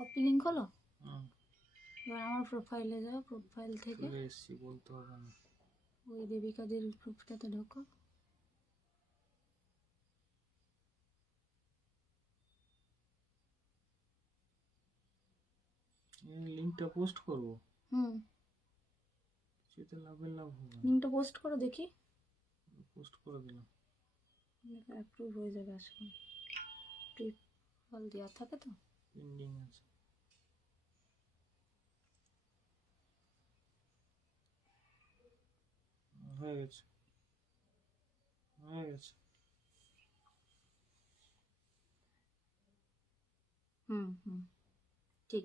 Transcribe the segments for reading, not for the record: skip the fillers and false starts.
Copy link হলো। এবার আমার প্রোফাইলে যাও, প্রোফাইল থেকে বলতে হবে না, ওই দেবিকাদের গ্রুপটাতে ঢোকো। লিংকটা পোস্ট করব। সেটা লাভের লাভ হবে। লিংকটা পোস্ট করো দেখি। পোস্ট করে দিলাম, অ্যাপ্রুভ হয়ে যাবে আসলে। ফল দেওয়া থাকে তো, পেন্ডিং আছে। হয়ে গেছে, হয়ে গেছে। ঠিক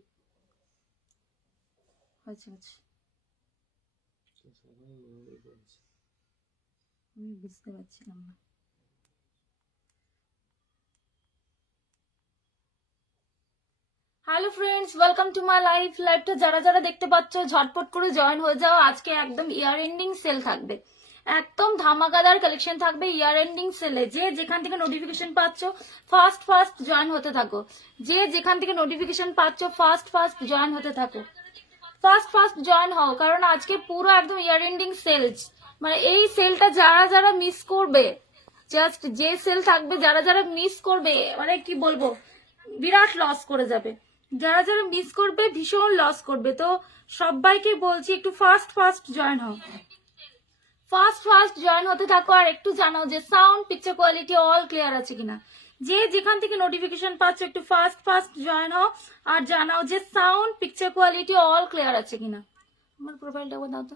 হয়েছে আছে। আমি বুঝতে পারছিলাম না। Hello friends, welcome to my লাইভটা যারা যারা দেখতে পাচ্ছ ঝটপট করে জয়েন হয়ে যাও। আজকে একদম ইয়ার এন্ডিং সেল থাকবে, একদম ধামাকাদার কালেকশন থাকবে ইয়ার এন্ডিং সেলে। যে যেখান থেকে নোটিফিকেশন পাচ্ছ ফার্স্ট ফার্স্ট জয়েন হতে থাকো। যে যেখান থেকে নোটিফিকেশন পাচ্ছ ফার্স্ট ফার্স্ট জয়েন হতে থাকো। ফার্স্ট ফার্স্ট জয়েন হও, কারণ আজকে পুরো একদম ইয়ার এন্ডিং সেলস। মানে এই সেলটা যারা যারা মিস করবে, জাস্ট যে সেল থাকবে যারা যারা মিস করবে, মানে কি বলবো, বিরাট লস করে যাবে। যারা যারা মিস করবে ভীষণ লস করবে। তো সবাইকে বলছি একটু ফার্স্ট ফার্স্ট জয়েন হও, ফার্স্ট ফার্স্ট জয়েন হতে থাকো। আর একটু জানাও যে sound picture quality all clear আছে কিনা। যে যেখান থেকে নোটিফিকেশন পাচ্ছ একটু ফার্স্ট ফার্স্ট জয়েন হও আর জানাও যে sound picture quality all clear আছে কিনা। আমার প্রোফাইলটা দাও তো।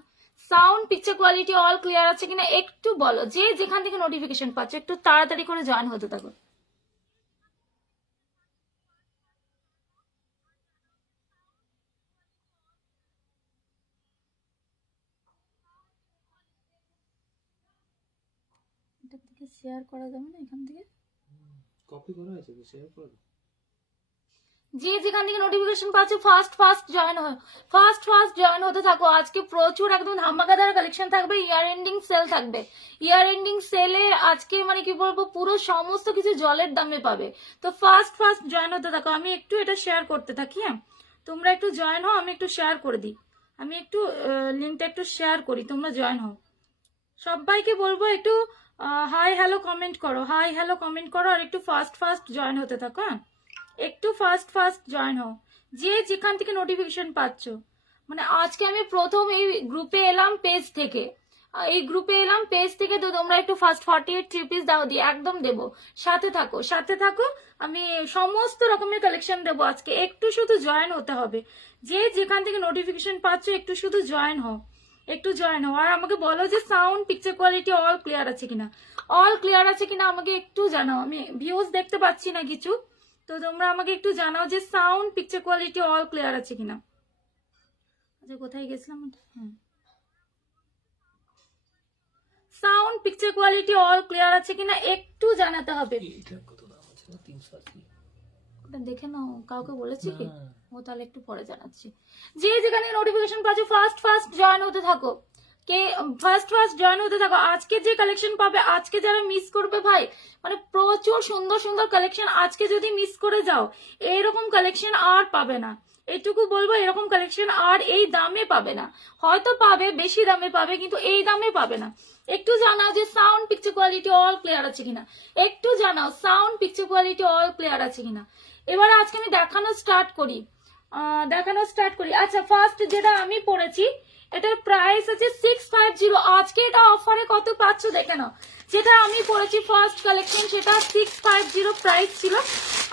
Sound picture quality all clear আছে কিনা একটু বলো। যে যেখান থেকে নোটিফিকেশন পাচ্ছ একটু তাড়াতাড়ি করে জয়েন হতে থাকো। এটা থেকে শেয়ার করা যাবে না, এখান থেকে কপি করা আছে তো, শেয়ার করে দাও। যে যেখান থেকে নোটিফিকেশন পাচ্ছ ফার্স্ট ফার্স্ট জয়েন হয়, ফার্স্ট ফার্স্ট জয়েন হতে থাকো। আজকে প্রচুর একদম ধামাকাদার কালেকশন থাকবে, ইয়ার এন্ডিং সেল থাকবে। ইয়ার এন্ডিং সেলে আজকে মানে কি বলবো, পুরো সমস্ত কিছু জলের দামে পাবে। তো ফার্স্ট ফার্স্ট জয়েন হতে থাকো। আমি একটু এটা শেয়ার করতে থাকি। হ্যাঁ, তোমরা একটু জয়েন হও, আমি একটু শেয়ার করে দিই। আমি একটু লিঙ্কটা একটু শেয়ার করি, তোমরা জয়েন হও। সবাইকে বলবো একটু হাই হ্যালো কমেন্ট করো, হাই হ্যালো কমেন্ট করো, আর একটু ফার্স্ট ফার্স্ট জয়েন হতে থাকো। হ্যাঁ, একটু ফার্স্ট ফার্স্ট জয়েন হও যে যেখান থেকে নোটিফিকেশন পাচ্ছ। মানে আজকে আমি প্রথম এই গ্রুপে এলাম পেজ থেকে, এই গ্রুপে এলাম পেজ থেকে। তো তোমরা একটু ফার্স্ট 48 3 পিস দাও, দিয়ে একদম দেবো। সাথে থাকো, সাথে থাকো। আমি সমস্ত রকমের কালেকশন দেবো আজকে। একটু শুধু জয়েন হতে হবে। যে যেখান থেকে নোটিফিকেশন পাচ্ছ একটু শুধু জয়েন হও, একটু জয়েন হও। আর আমাকে বলো যে sound picture quality all clear আছে কিনা, অল ক্লিয়ার আছে কিনা আমাকে একটু জানাও। আমি ভিউজ দেখতে পাচ্ছি না কিছু, তো তোমরা আমাকে একটু জানাও যে sound picture quality all clear আছে কিনা। আচ্ছা, কোথায় গেছিলাম? হ্যাঁ, sound picture quality all clear আছে কিনা একটু জানাতে হবে। ওটা দেখে নাও, কাউকে বলেছি কি? ও তাহলে একটু পরে জানাচ্ছি। যে যেখানে নোটিফিকেশন পাচ্ছ ফার্স্ট ফার্স্ট জয়েন হতে থাকো। কে ফার্স্ট ফার্স্ট জয়েন হতে থাকো। আজকে যে কালেকশন পাবে, আজকে যারা মিস করবে ভাই, মানে প্রচুর সুন্দর সুন্দর কালেকশন। আজকে যদি মিস করে যাও এইরকম কালেকশন আর পাবে না। এটুকু বলবো, এরকম কালেকশন আর এই দামে পাবে না। হয়তো পাবে, বেশি দামে পাবে, কিন্তু এই দামে পাবে না। একটু জানাও যে sound picture quality all clear আছে কিনা। একটু জানাও sound picture quality all clear আছে কিনা। এবার আজকে আমি দেখানো স্টার্ট করি, দেখানো স্টার্ট করি। আচ্ছা, ফার্স্ট যেটা আমি পড়েছি এটার প্রাইস আছে 650। আজকে এটা অফারে কত পাচ্ছ দেখে নাও। যেটা আমি পড়েছি ফার্স্ট কালেকশন সেটা 650 প্রাইস ছিল।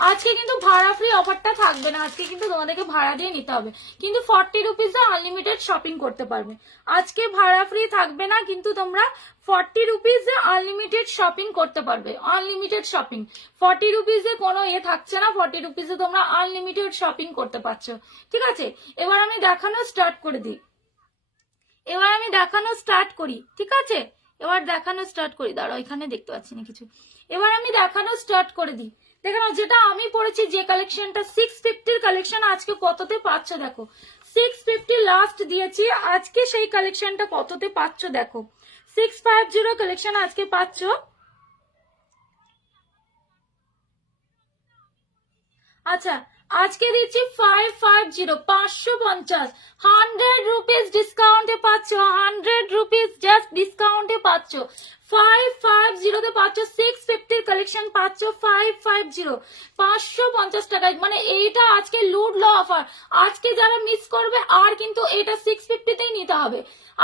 আজকে কিন্তু ভাড়া ফ্রি অফারটা থাকবে না। আজকে কিন্তু তোমাদেরকে ভাড়া দিয়ে নিতে হবে, কিন্তু 40 রুপিসে আনলিমিটেড শপিং করতে পারবে। আজকে ভাড়া ফ্রি থাকবে না, কিন্তু তোমরা 40 রুপিসে আনলিমিটেড শপিং করতে পারবে। আনলিমিটেড শপিং 40 রুপিসে কোনো থাকছে না। 40 রুপিসে তোমরা আনলিমিটেড শপিং করতে পারছো। ঠিক আছে, এবার আমি দেখানো স্টার্ট করে দিই। এবার আমি দেখানো স্টার্ট করি, ঠিক আছে? এবার দেখানো স্টার্ট করি। দাঁড়াও, এখানে দেখতে পাচ্ছি না কিছু। এবার আমি দেখানো স্টার্ট করে দিই। দেখো না, যেটা আমি পড়েছি যে কালেকশনটা 650 কালেকশন আজকে কততে পাচ্ছ দেখো। 650 লাস্ট দিয়েছি, আজকে সেই কালেকশনটা কততে পাচ্ছ দেখো। 650 কালেকশন আজকে পাচ্ছ। আচ্ছা, আজকে দিচ্ছি 550 550 100 রুপিস ডিসকাউন্টে পাচ্ছ, 100 রুপিস জাস্ট ডিসকাউন্টে পাচ্ছ, 550 তে পাচ্ছ, 650 কালেকশন পাচ্ছ 550 550 টাকায়। মানে এইটা আজকে লুট লো অফার। আজকে যারা মিস করবে আর কিন্তু এটা 650 তেই নিতে হবে।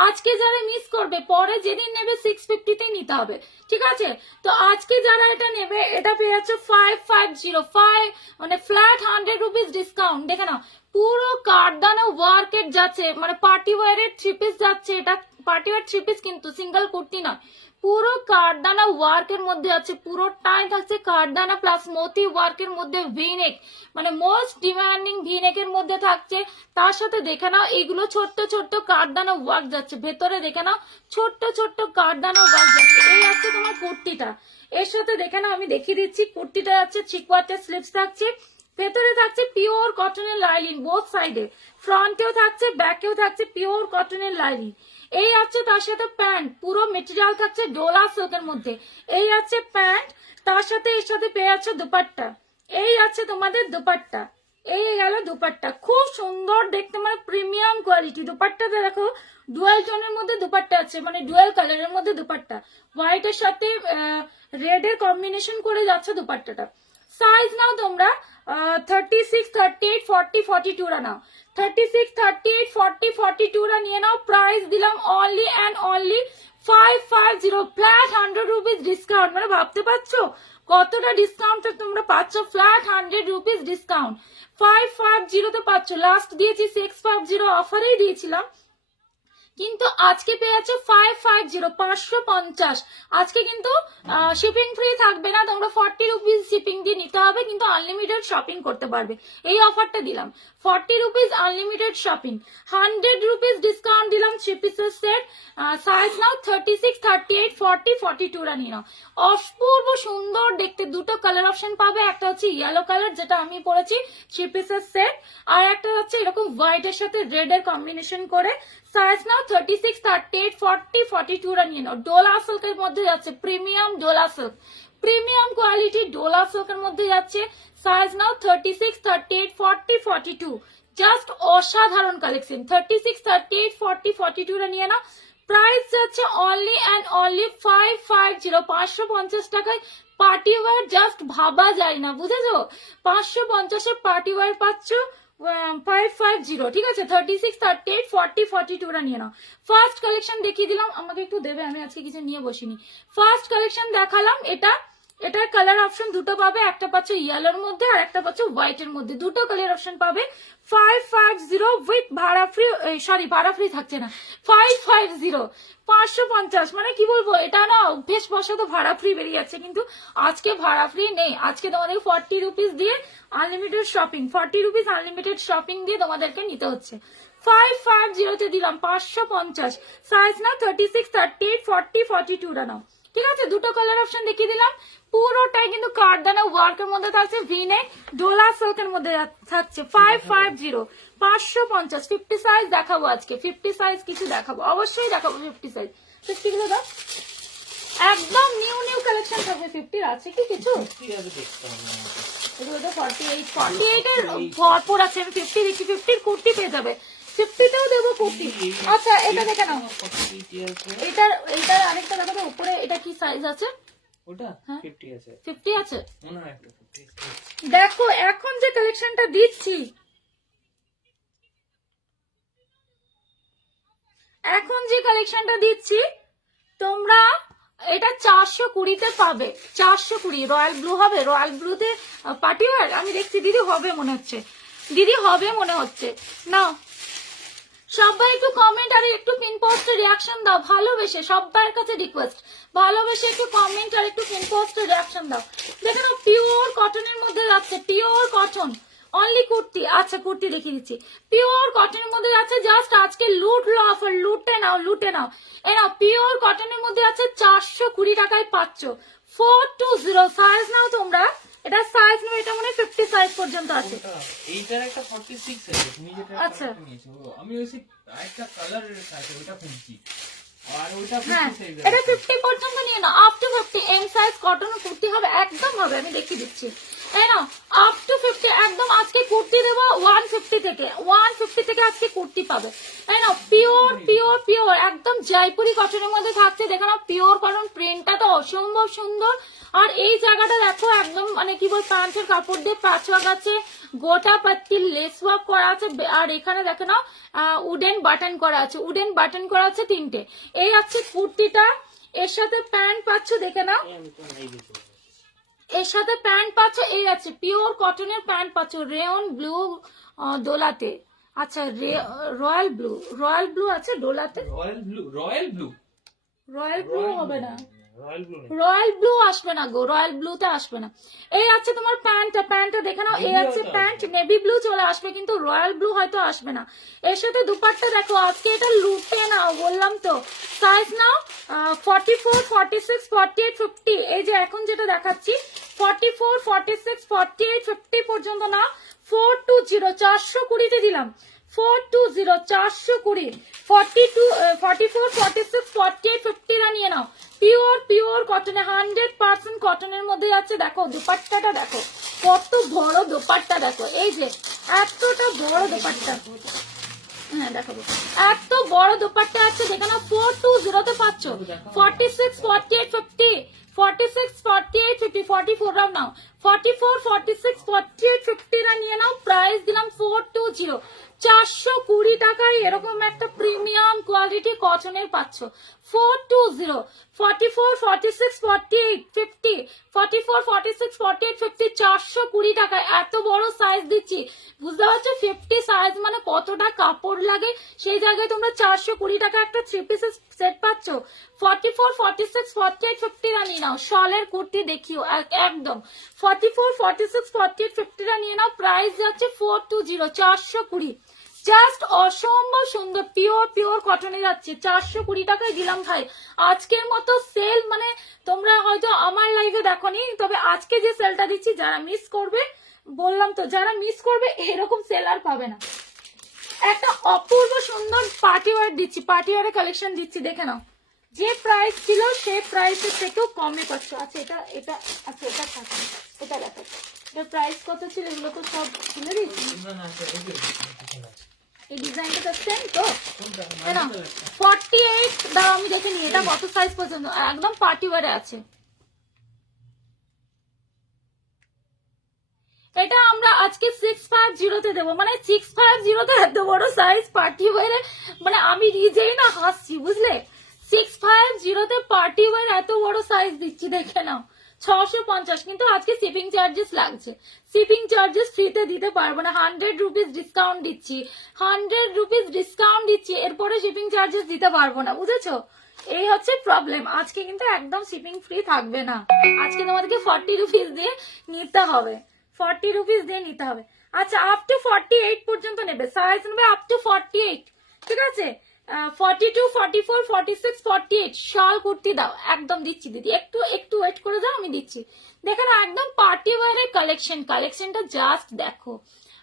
আজকে যারা মিস করবে পরে যেদিন নেবে 650 তেই নিতে হবে, ঠিক আছে? তো আজকে যারা এটা নেবে এটা পেয়ে যাচ্ছে 550 মানে ফ্ল্যাট 100 রুপিস ডিসকাউন্ট। দেখে নাও পুরো কারদানা ওয়ার্কের যাচ্ছে, মানে পার্টি ওয়ারের থ্রি পিস যাচ্ছে। এটা পার্টি ওয়ার থ্রি পিস কিন্তু সিঙ্গেল কুর্তি নয়, পুরো কারদানা ওয়ার্কের মধ্যে আছে, পুরোটাই থাকছে কারদানা প্লাস মতি ওয়ার্কের মধ্যে ভিনেক, মানে মোস্ট ডিমান্ডিং ভিনেকের মধ্যে থাকছে। তার সাথে দেখে নাও এগুলো ছোট্ট ছোট্ট কারদানা ওয়ার্ক যাচ্ছে, ভেতরে দেখে নাও ছোট্ট ছোট্ট কারদানা ওয়ার্ক যাচ্ছে। এই আছে তোমার কুর্তিটা, এর সাথে দেখে নাও আমি দেখিয়ে দিচ্ছি। কুর্তিটা যাচ্ছে থ্রি কোয়ার্টার স্লিভস থাকছে, ভেতরে থাকছে পিওর কটনের লাইনিং বোথ সাইডে, ফ্রন্টেও থাকছে ব্যাকেও থাকছে পিওর কটনের লাইনিং। এই আছে তার সাথে প্যান্ট, পুরো মেটেরিয়াল থাকছে ডোলা সিল্কের মধ্যে। এই আছে প্যান্ট, তার সাথে এর সাথে পেয়ে যাচ্ছে দুপাট্টা। এই আছে তোমাদের দুপাট্টা, এই গেল দুপাট্টা, খুব সুন্দর দেখতে, মানে প্রিমিয়াম কোয়ালিটি। দুপাট্টাতে দেখো ডুয়েল টোনের মধ্যে দুপাট্টা আছে, মানে ডুয়েল কালারের মধ্যে দুপাট্টা, হোয়াইটের সাথে রেড এর কম্বিনেশন করে যাচ্ছে দুপাট্টাটা। সাইজ নাও তোমরা 36, 38, 40, 42 রা নাও, 36, 38, 40, 42 রা নিয়ে নাও। প্রাইস দিলাম only and only 550 flat 100 rupees discount. মানে ভাবতে পারছো কতটা ডিসকাউন্ট তোমরা পাচ্ছ, ফ্ল্যাট 100 রুপিস ডিসকাউন্ট 550 তে পাচ্ছ। লাস্ট দিয়েছি 650 অফারেই দিয়েছিলাম, কিন্তু আজকে পেয়ে যাচ্ছে 550 550। আজকে কিন্তু শিপিং ফ্রি থাকবে না, তোমরা 40 রুপিস শিপিং দিয়ে নিতে হবে, কিন্তু আনলিমিটেড শপিং করতে পারবে। এই অফারটা দিলাম 40 rupees unlimited shopping, 100 rupees discount দিলাম থ্রি পিসের সেট। সাইজ নাও 36, 38, 40, 42 রা নিয়ে নাও। অপূর্ব সুন্দর দেখতে দুটো কালার অপশন পাবে, একটা হচ্ছে ইয়েলো কালার যেটা আমি পরেছি থ্রি পিসের সেট, আর একটা হচ্ছে এরকম হোয়াইটের সাথে রেড এর কম্বিনেশন করে। সাইজ নাও 36, 38, 40, 42 রা নিয়ে নাও। ডোলা সিল্কের মধ্যে যাচ্ছে, premium Dola silk, premium quality Dola সিল্কের মধ্যে যাচ্ছে। সাইজ নাও 36, 38, 40, 42, জাস্ট অসাধারণ কালেকশন। 36, 38, 40, 42 রা নিয়ে নাও। প্রাইস যাচ্ছে অনলি অ্যান্ড অনলি 550 550 টাকায়। পার্টি ওয়ার জাস্ট ভাবা যায় না, বুঝেছো? 550 এ পার্টি ওয়ার পাচ্ছ 550, ঠিক আছে? 36, 38, 40, 42 রা নিয়ে নাও। ফার্স্ট কালেকশন দেখিয়ে দিলাম, আমাকে একটু দেবে, আমি আজকে কিছু নিয়ে বসিনি। ফার্স্ট কালেকশন দেখালাম, এটার কালার অপশন দুটো পাবে, একটা পাচ্ছ ইয়েলোর মধ্যে আর একটা পাচ্ছ হোয়াইটের মধ্যে, দুটো কালার অপশন পাবে। 550 উইথ ভাড়া ফ্রি, সরি ভাড়া ফ্রি থাকছে না, 550 550। মানে কি বলবো, এটা না অভ্যেস বসত ভাড়া ফ্রি বেরিয়ে যাচ্ছে, কিন্তু আজকে ভাড়া ফ্রি নেই। আজকে তোমাদের 40 রুপিস দিয়ে unlimited shopping, 40 rupees unlimited shopping দিয়ে তোমাদেরকে নিতে হচ্ছে। 550 তে দিলাম 550। সাইজ না 36, 38, 40, 42 রা নাও, ঠিক আছে? দুটো কালার অপশন দেখিয়ে দিলাম, পুরোটাই কিন্তু কারদানা ওয়ার্কের মধ্যে থাকছে, ভিনেক ডোলা সিল্কের মধ্যে থাকছে। 550 550। 50 সাইজ দেখাবো আজকে, 50 সাইজ কিছু দেখাবো, অবশ্যই দেখাবো 50 সাইজ। 50 গুলো দাও, একদম নিউ নিউ কালেকশন থাকবে। 50 আছে কি কিছু? এগুলো তো 48, 48 এর ভরপুর আছে। আমি 50 দিচ্ছি, 50 কুর্তি পেয়ে যাবে, 50 তেও দেবো কুর্তি। আচ্ছা এটা দেখে নাও, এটার আরেকটা দেখো তো উপরে, এটা কি সাইজ আছে? ওটা হ্যাঁ 50 আছে, 50 আছে। মনে হয় 50 দেখো এখন যে কালেকশনটা দিচ্ছি, এখন যে কালেকশনটা দিচ্ছি তোমরা এটা 420 তে পাবে। 420 রয়্যাল ব্লু হবে, রয়্যাল ব্লুতে পার্টি ওয়্যার। আমি দেখছি দিদি হবে মনে হচ্ছে, দিদি হবে মনে হচ্ছে। নাও সবাই একটু কমেন্ট আর একটু পিন পোস্টে রিয়াকশন দাও, ভালোবেসে সবার কাছে রিকোয়েস্ট, ভালোবেসে একটু কমেন্ট আর একটু পিন পোস্টে রিয়াকশন দাও। দেখো না পিওর কটনের মধ্যে যাচ্ছে, পিওর কটন অনলি কুর্তি। আচ্ছা কুর্তি দেখিয়ে দিচ্ছি, পিওর কটনের মধ্যে যাচ্ছে। জাস্ট আজকে লুট লো অফার, লুটে নাও লুটে নাও। এ নাও পিওর কটনের মধ্যে আছে, 420 টাকায় পাচ্ছ। 420 সাইজ নাও তোমরা, এটা সাইজ নেবে, এটা মানে 50 সাইজ পর্যন্ত আছে। এইটার একটা 46 আছে, তুমি যেটা আচ্ছা নিয়েছো, আমি ওই একটা কালার আছে ওটা খুঁজছি। আর ওটা হ্যাঁ 50 size এটা আছে। 50 পর্যন্ত নিয়ে নাও, up to 50 M size cotton kurti হবে, একদম হবে, আমি দেখিয়ে দিচ্ছি। এই নাও আপ টু 50 একদম। আজকে কুর্তি দেবো 150 থেকে, 150 থেকে আজকে কুর্তি পাবে। এই নাও পিওর পিওর পিওর একদম জয়পুরি কটনের মধ্যে থাকছে, দেখো না পিওর কটন, প্রিন্টটা তো অসম্ভব সুন্দর। আর এই জায়গাটা দেখো একদম মানে কি বল, প্যান্টের কাপড় দিয়ে প্যাচওয়ার্ক আছে, গোটা পাত্তি লেস ওয়ার্ক করা আছে, আর এখানে দেখো না উডেন বাটন করা আছে, উডেন বাটন করা আছে 3টে। এই আছে কুর্তিটা, এর সাথে প্যান্ট পাচ্ছ, দেখে নাও আমি তো নাই দিতে পারবো। এর সাথে প্যান্ট পাচ্ছ, এই আছে পিওর কটনের প্যান্ট পাচ্ছ, রেয়ন ব্লু দোলাতে। আচ্ছা রয়্যাল ব্লু আছে ডোলাতে, রয়্যাল ব্লু রয়্যাল ব্লু হবে না, রয়্যাল ব্লু রয়্যাল ব্লু আসবে না গো, রয়্যাল ব্লুতে আসবে না। এই আছে তোমার প্যান্টটা দেখে নাও, এই আছে প্যান্ট নেভি ব্লু চলে আসবে, কিন্তু রয়্যাল ব্লু হয়তো আসবে না। এর সাথে দুপাট্টা দেখো, আজকে এটা লুটে নাও, বললাম তো। সাইজ নাও 44, 46, 48, 50। এই যে এখন যেটা দেখাচ্ছি 44, 46, 48, 50 পর্যন্ত না। 420 420 দিলাম, 420 420, 42, 44, 46, 48, 50 রা নিয়ে নাও। পিওর পিওর কটনে 100% কটনের মধ্যে আছে। দেখো দুপাট্টাটা দেখো কত বড় দোপাট্টা, দেখো এই যে এতটা বড় দোপাট্টা, হ্যাঁ দেখাবো, এত বড় দোপাট্টা আছে, যেখানে 420 তে পাচ্ছ। 46, 48, 50, 46, 48, 50, 44 রাও নাও, 44, 46, 48, 50 রা নিয়ে নাও। প্রাইস দিলাম 420, 420 টাকায় এরকম একটা প্রিমিয়াম কোয়ালিটি কটনের পাচ্ছ। 420, 44, 46, 48, 50, 44, 46, 48, 50, 420 টাকায় এত বড় সাইজ দিচ্ছি। বুঝতে পারছো 50 সাইজ মানে কতটা কাপড় লাগে, সেই জায়গায় তোমরা 420 টাকা একটা 3 পিসের সেট পাচ্ছ। 44, 46, 48, 50 রা নিয়ে নাও। শলের কুর্তি দেখিও একদম 44, 46, 48, 50 রা নিয়ে নাও। প্রাইস যাচ্ছে 420, 420। জাস্ট অসম্ভব সুন্দর পিওর পিওর কটনে যাচ্ছে, 420 টাকায় দিলাম ভাই। আজকের মতো সেল মানে তোমরা হয়তো আমার লাইভে দেখোনি, তবে আজকে যে সেলটা দিচ্ছি যারা মিস করবে, বললাম তো যারা মিস করবে এরকম সেল আর পাবে না। একটা অপূর্ব সুন্দর পার্টি ওয়্যার দিচ্ছি, পার্টি ওয়্যারের কালেকশন দিচ্ছি, দেখে নাও। যে প্রাইস ছিল সেই প্রাইসের থেকেও কমে পাচ্ছ। আচ্ছা এটা আচ্ছা এটা থাকে, এটা দেখো এটার প্রাইস কত ছিল, এগুলো তো সব খুলে দিচ্ছি। না না আছে এই যে পিছনে আছে এই ডিজাইনটা তো সেম তো, কোনটা তাই না? মাঝে একটা 48 দাও, আমি দেখে নিই এটা কত সাইজ পর্যন্ত, একদম পার্টি ওয়্যারে আছে। এটা আমরা আজকে 650 তে দেবো, মানে 650 তে এত বড় সাইজ পার্টি ওয়্যারে, মানে আমি নিজেই না হাসছি বুঝলে। 650 তে পার্টি ওয়্যার এত বড় সাইজ দিচ্ছি, দেখে নাও 650, কিন্তু আজকে শিপিং চার্জেস লাগছে, শিপিং চার্জেস ফ্রিতে দিতে পারবো না। 100 রুপিস ডিসকাউন্ট দিচ্ছি, 100 রুপিস ডিসকাউন্ট দিচ্ছি, এরপরে শিপিং চার্জেস দিতে পারবো না, বুঝেছো? এই হচ্ছে প্রবলেম। আজকে কিন্তু একদম শিপিং ফ্রি থাকবে না, আজকে তোমাদেরকে 40 রুপিস দিয়ে নিতে হবে, 40 রুপিস দিয়ে নিতে হবে। আচ্ছা আপ টু 48 পর্যন্ত নেবে, সাইজ নেবে আপ টু 48, ঠিক আছে? 42, 44, 46, 48 শাল কুর্তি দাও, একদম দিচ্ছি দিদি, একটু একটু ওয়েট করে যাও, আমি দিচ্ছি। দেখো না একদম পার্টি ওয়্যারের কালেকশনটা জাস্ট দেখো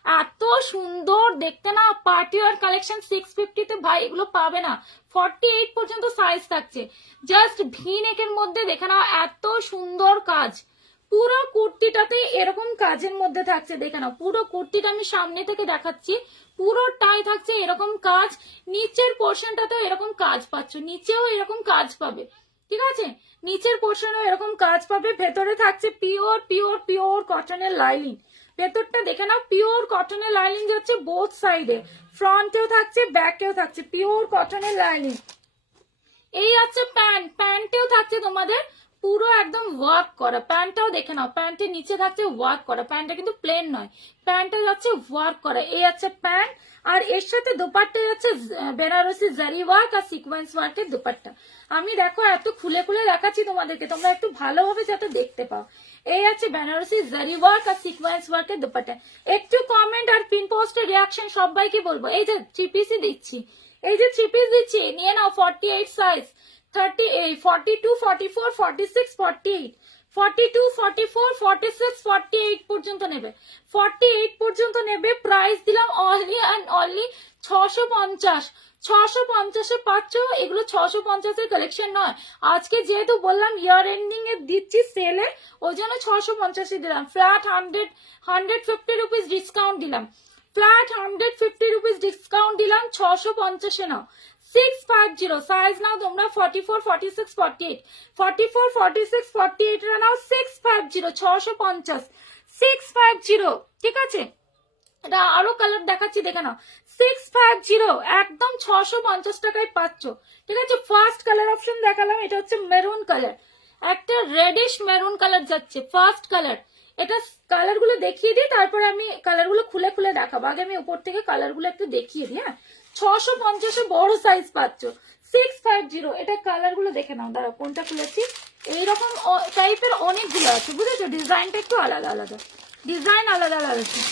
এত সুন্দর দেখতে না। পার্টি ওয়্যার কালেকশন 650 তে ভাই এগুলো পাবে না, 48 পর্যন্ত সাইজ থাকছে। জাস্ট ভি নেকের মধ্যে দেখে নাও এত সুন্দর কাজ, পুরো কুর্তিটাতে এরকম কাজের মধ্যে থাকছে, দেখে নাও পুরো কুর্তিটা আমি সামনে থেকে দেখাচ্ছি, পুরোটাই থাকছে এরকম কাজ। নিচের পোর্শনটাতেও এরকম কাজ পাচ্ছ, নিচেও এরকম কাজ পাবে, ঠিক আছে? নিচের পোর্শনেও এরকম কাজ পাবে। ভেতরে থাকছে পিওর পিওর পিওর কটনের লাইনিং, ভেতরটা দেখে নাও পিওর কটনের লাইনিং যাচ্ছে বোথ সাইডে, ফ্রন্টেও থাকছে ব্যাকেও থাকছে পিওর কটনের লাইনিং। এই আছে প্যান্টেও থাকছে তোমাদের পুরো একদম ওয়ার্ক করা, প্যান্টটাও দেখে নাও, প্যান্টের নিচে থাকছে ওয়ার্ক করা, প্যান্টটা কিন্তু প্লেন নয়, প্যান্টটা যাচ্ছে ওয়ার্ক করা। এই আছে প্যান্ট, আর এর সাথে দুপাট্টা যাচ্ছে বেনারসি জারি ওয়ার্ক আর সিকোয়েন্স ওয়ার্কের দুপাট্টা। আমি দেখো এত খুলে খুলে দেখাচ্ছি তোমাদেরকে, তোমরা একটু ভালোভাবে যাতে দেখতে পাও। এই আছে বেনারসি জারি ওয়ার্ক আর সিকোয়েন্স ওয়ার্কের দুপাট্টা। একটু কমেন্ট আর পিন পোস্টের রিয়াকশন সবাইকে বলবো। এই যে 3 পিসই দিচ্ছি, এই যে 3 পিস দিচ্ছি নিয়ে নাও, 48 সাইজ, 38, 42, 44, 46, 48, 42, 44, 46, 48 পর্যন্ত নেবে, 48 পর্যন্ত নেবে। প্রাইস দিলাম অনলি অ্যান্ড অনলি 650, 650-এ পাচ্ছ। এগুলো 650-এর কালেকশন নয়, আজকে যেহেতু বললাম ইয়ার এন্ডিং এ দিচ্ছি সেলে, ওই জন্য 650-এ দিলাম। ফ্ল্যাট 150 রুপিস ডিসকাউন্ট দিলাম, ফ্ল্যাট 150 রুপিস ডিসকাউন্ট দিলাম। 650-এ নাও, 650 সাইজ নাও তোমরা 44, 46, 48, 44, 46, 48 রা নাও 650, 650, 650, ঠিক আছে। এটা আরো কালার দেখাচ্ছি, দেখে নাও। 650 একদম 650 টাকায় পাচ্ছ, ঠিক আছে। ফার্স্ট কালার অপশন দেখালাম, এটা হচ্ছে মেরুন কালার, একটা রেডিশ মেরুন কালার যাচ্ছে, ফার্স্ট কালার। এটা কালার গুলো দেখিয়ে দিই, তারপরে আমি কালার গুলো খুলে খুলে দেখাবো। আগে আমি উপর থেকে কালার গুলো একটু দেখিয়ে দিই। হ্যাঁ, 650-এ বড় সাইজ পাচ্ছ, 650। এটা কালার গুলো দেখে নাও, দাঁড়া কোনটা খুলেছি। এইরকম টাইপের অনেকগুলো আছে, বুঝেছো, ডিজাইনটা একটু আলাদা আলাদা, ডিজাইন আলাদা আলাদা আছে।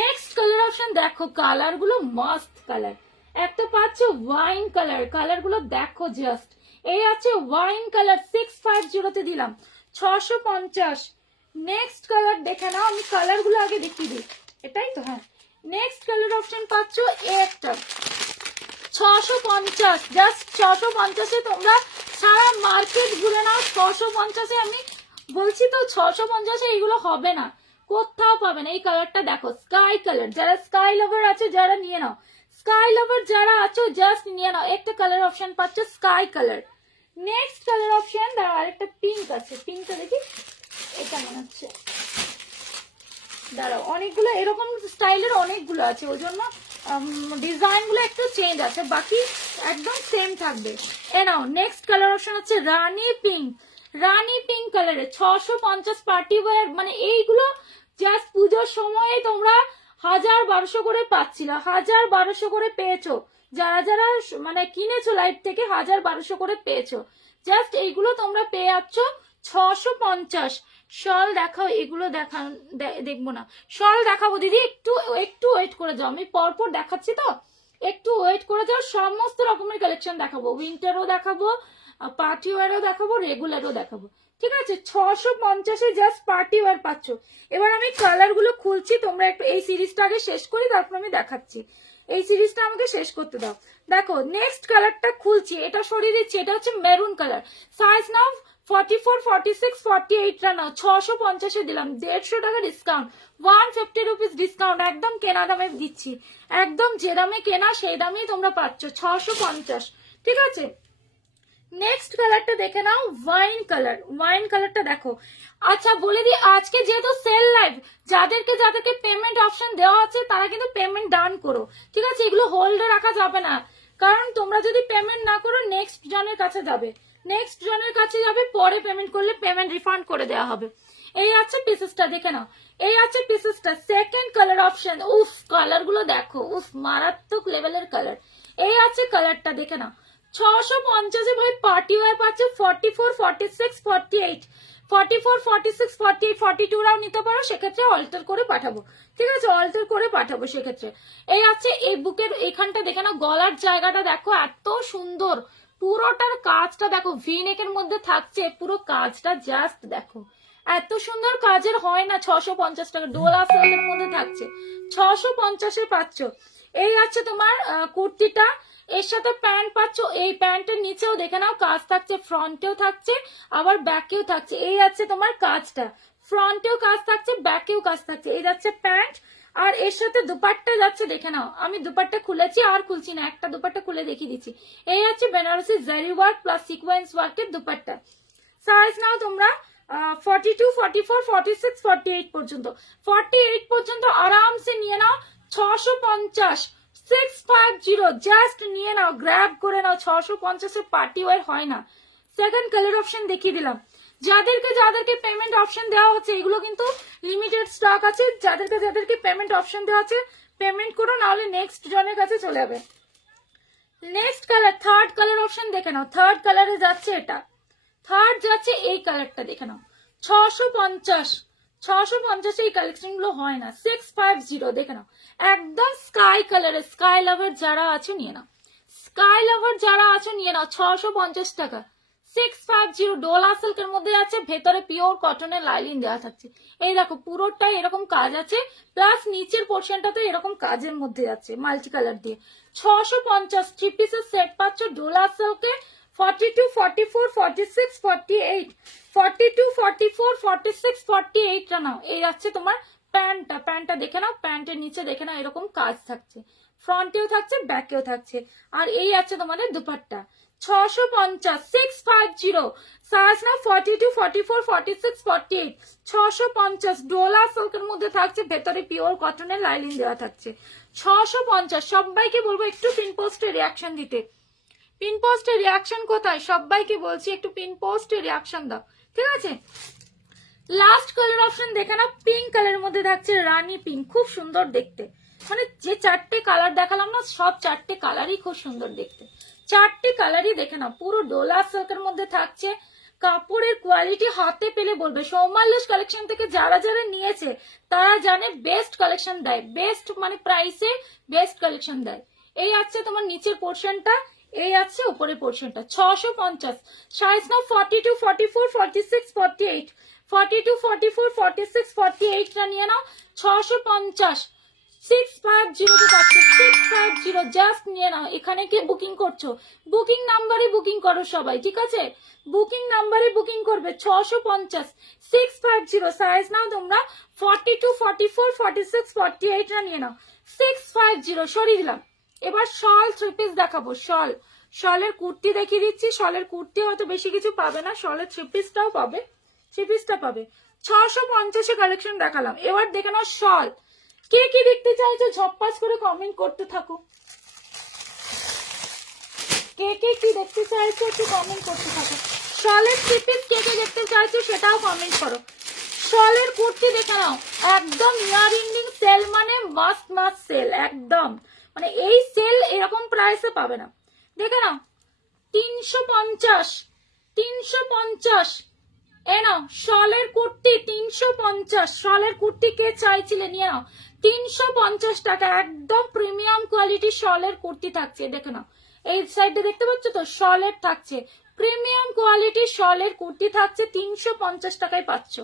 নেক্সট কালার অপশন দেখো, কালার গুলো মাস্ট কালার। একটা পাচ্ছ ওয়াইন কালার, কালার গুলো দেখো জাস্ট। এই আছে ওয়াইন কালার, 650-তে দিলাম, 650। নেক্সট কালার দেখে নাও, আমি কালার গুলো আগে দেখিয়ে দিই, এটাই তো। হ্যাঁ, নেক্সট কালার অপশন পাচ্ছ একটা 650, জাস্ট 650-এ তোমরা সারা মার্কেট ঘুরে নাও। 650-এ আমি বলছি তো, 650-এ এইগুলো হবে না, কোথাও পাবে না। এই কালারটা দেখো, স্কাই কালার। যারা স্কাই লাভার আছে যারা নিয়ে নাও, স্কাই লাভার যারা আছো জাস্ট নিয়ে নাও। একটা কালার অপশন পাচ্ছ sky colour. Next colour option দাঁড়াও, আরেকটা পিঙ্ক আছে, পিঙ্কটা দেখি, এটা মনে হচ্ছে, দাঁড়াও, অনেকগুলো এরকম স্টাইলের অনেকগুলো আছে, ওই জন্য ডিজাইন গুলো একটু চেঞ্জ আছে, বাকি একদম সেম থাকবে। এ নাও, নেক্সট কালার অপশন হচ্ছে রানী পিঙ্ক, রানী পিঙ্ক কালারে 650 পার্টি ওয়্যার। মানে এইগুলো জাস্ট পুজোর সময়ে তোমরা 1000-1200 করে পাচ্ছিল, 1000-1200 করে পেয়েছো। যারা যারা মানে কিনেছো লাইভ থেকে 1000-1200 করে পেয়েছো। জাস্ট এইগুলো তোমরা পেয়ে যাচ্ছ 650। শল দেখাও, এগুলো দেখবো না, শল দেখাবো দিদি, একটু একটু ওয়েট করে যাও, আমি পরপর দেখাচ্ছি তো, একটু ওয়েট করে যাও। সমস্ত রকমের কালেকশন দেখাবো, উইন্টারও দেখাবো, পার্টি ওয়ারও দেখাবো, রেগুলারও দেখাবো, ঠিক আছে। 650-এ জাস্ট পার্টি ওয়ার পাচ্ছ। এবার আমি কালার গুলো খুলছি, তোমরা একটু এই সিরিজটা আগে শেষ করি, তারপর আমি দেখাচ্ছি। এই সিরিজটা আমাকে শেষ করতে দাও। দেখো নেক্সট কালারটা খুলছি, এটা সরিয়ে দিচ্ছি, এটা হচ্ছে মেরুন কালার। সাইজ নাও 44, 46, 48 রা নাও, 650-এ দিলাম, 150 টাকা ডিসকাউন্ট, 150 রুপিস ডিসকাউন্ট, একদম কেনা দামে দিচ্ছি, একদম যে দামে কেনা সেই দামেই তোমরা পাচ্ছ, 650, ঠিক আছে। নেক্সট কালারটা দেখে নাও, ওয়াইন কালার, ওয়াইন কালারটা দেখো। আচ্ছা বলে দিই, আজকে যেহেতু সেল লাইভ, যাদেরকে যাদেরকে পেমেন্ট অপশন দেওয়া আছে তারা কিন্তু পেমেন্ট ডান করো, ঠিক আছে। এগুলো হোল্ডে রাখা যাবে না, কারণ তোমরা যদি পেমেন্ট না করো নেক্সট জনের কাছে যাবে, নেক্সট জনের কাছে যাবে, পরে পেমেন্ট করলে পেমেন্ট রিফান্ড করে দেওয়া হবে। এই আছে পিসেসটা, দেখে নাও, এই আছে পিসেসটা। সেকেন্ড কালার অপশন, উফ কালার গুলো দেখো, উফ মারাত্মক লেভেলের কালার। এই আছে কালারটা, দেখে নাও। 650-এ ভাই পার্টি ওয়্যার পাচ্ছে, 44, 46, 48, 44, 46, 48, 42 রাও নিতে পারো, সেক্ষেত্রে অল্টার করে পাঠাবো, ঠিক আছে, অল্টার করে পাঠাবো সেক্ষেত্রে। এই আছে এই বুকের এখানটা দেখে নাও, গলার জায়গাটা দেখো এত সুন্দর, পুরোটার কাজটা দেখো, ভি নেকের মধ্যে থাকছে, পুরো কাজটা জাস্ট দেখো, এত সুন্দর কাজের হয় না। 650 টাকা, ডোলা সিল্কের মধ্যে থাকছে, 650-এ পাচ্ছ। এই আছে তোমার কুর্তিটা, এর সাথে প্যান্ট পাচ্ছ, এই প্যান্টের নিচেও দেখে নাও কাজ থাকছে, ফ্রন্টেও থাকছে, আবার ব্যাকেও থাকছে। এই আছে তোমার কাজটা, ফ্রন্টেও কাজ থাকছে, ব্যাকেও কাজ থাকছে। এই যাচ্ছে প্যান্ট, আর এর সাথে দুপাট্টা যাচ্ছে, দেখে নাও, আমি দুপাট্টা খুলেছি আর খুলছি না, একটা দুপাট্টা খুলে দেখিয়ে দিচ্ছি। এই আছে বেনারসি জারি ওয়ার্ক প্লাস সিকোয়েন্স ওয়ার্কের দুপাট্টা। সাইজ নাও তোমরা 42, 44, 46, 48 পর্যন্ত, 48 পর্যন্ত আরামসে নিয়ে নাও। 650, 650 জাস্ট নিয়ে নাও, গ্র্যাব করে নাও। 650-এ পার্টি ওয়্যার হয় না। সেকেন্ড কালার অপশন দেখিয়ে দিলাম। যাদেরকে যাদেরকে পেমেন্ট অপশন দেওয়া হচ্ছে, এগুলো কিন্তু লিমিটেড স্টক আছে, যাদেরকে যাদেরকে পেমেন্ট অপশন দেওয়া আছে পেমেন্ট করো, নাহলে নেক্সট জনের কাছে চলে যাবে। Next colour, third colour option দেখে নাও, থার্ড কালারে যাচ্ছে, এটা থার্ড যাচ্ছে, এই কালারটা দেখে নাও। 650, 650-এ এই কালেকশন গুলো হয় না। 650 দেখে নাও, একদম স্কাই কালারে। স্কাই লাভার যারা আছো নিয়ে নাও, স্কাই লাভার যারা আছো নিয়ে নাও, 650 টাকা, 650 ডোলা সিল্কের মধ্যে আছে, ভেতরে পিওর কটনের লাইলিন দেওয়া থাকছে। এই দেখো পুরোটাই এরকম কাজ আছে, প্লাস নিচের পোর্শনটাতে এরকম কাজের মধ্যে আছে মাল্টি কালার দিয়ে। 650 থ্রি পিসের সেট পাচ্ছ ডোলা সিল্কে। 42, 44, 46, 48, 42, 44, 46, 48 টা নাও। এই যাচ্ছে তোমার প্যান্টটা দেখে নাও, প্যান্টের নিচে দেখে নাও এরকম কাজ থাকছে, ফ্রন্টেও থাকছে ব্যাকেও থাকছে। আর এই আছে তোমাদের দুপাট্টা। 650, 650 সাইজ না 42, 44, 46, 48। 650 ডোলা সিল্কের মধ্যে থাকছে, ভেতরে পিওর কটনের লাইলিন দেওয়া থাকছে। 650। সবাইকে বলবো একটু পিন পোস্টে রিয়াকশন দিতে। পিন পোস্টে রিয়াকশন কোথায়? সবাইকে বলছি একটু পিন পোস্টে রিয়াকশন দাও, ঠিক আছে? লাস্ট কালার অপশন দেখে না, পিঙ্ক কালারের মধ্যে থাকছে রানী পিঙ্ক, খুব সুন্দর দেখতে। মানে যে চারটে কালার দেখালাম না, সব চারটে কালারই খুব সুন্দর দেখতে। চারটে কালারই দেখে না, পুরো ডোলা সিল্কের মধ্যে থাকছে। কাপড়ের কোয়ালিটি হাতে পেলে বলবে। সৌমাল্যস কালেকশন থেকে যারা যারা নিয়েছে তারা জানে বেস্ট কালেকশন দেয়, বেস্ট মানে প্রাইসে বেস্ট কালেকশন দেয়। এই আছে তোমার নিচের পোর্শনটা, এই আছে উপরের পোর্শনটা। 650 সাইজ না 42, 44, 46, 48। 42, 44, 46, 48 টা নিয়ে নাও। 650 650 তে পাচ্ছ, 650 জাস্ট নিয়ে নাও। এখানে কে বুকিং করছো, বুকিং নাম্বারে বুকিং করো সবাই, ঠিক আছে? বুকিং নাম্বারে বুকিং করবে। 650 650 সাইজ নাও তোমরা 42, 44, 46, 48 টা নিয়ে নাও। 650 সরিয়ে দিলাম। এবার শল থ্রি পিস দেখাবো। শলের কুর্তি দেখিয়ে দিচ্ছি। শলের কুর্তি হয়তো বেশি কিছু পাবে না, শলের থ্রি পিসটাও পাবে, থ্রি পিসটা পাবে। 650 কালেকশন দেখালাম, এবার দেখে নাও শল। কে কি দেখতে চাইছো ঝপপাস করে কমেন্ট করতে থাকো। কে কে কি দেখতে চাইছো একটু কমেন্ট করতে থাকো। শলের থ্রি পিস কে কে দেখতে চাইছো সেটাও কমেন্ট করো। শলের কুর্তি দেখে নাও, একদম ইয়ার এন্ডিং সেল, মানে মাস্ট সেল একদম। মানে এই সেল এরকম প্রাইসে পাবে না। দেখে নাও 350, 350 এ নাও শলের কুর্তি 350। শলের কুর্তি কে চাইছিলে নিয়ে নাও 350 টাকা, একদম প্রিমিয়াম কোয়ালিটি শলের কুর্তি থাকছে। দেখে নাও এই সাইডে দেখতে পাচ্ছ তো, শলের থাকছে, প্রিমিয়াম কোয়ালিটি শলের কুর্তি থাকছে, 350 টাকায় পাচ্ছ।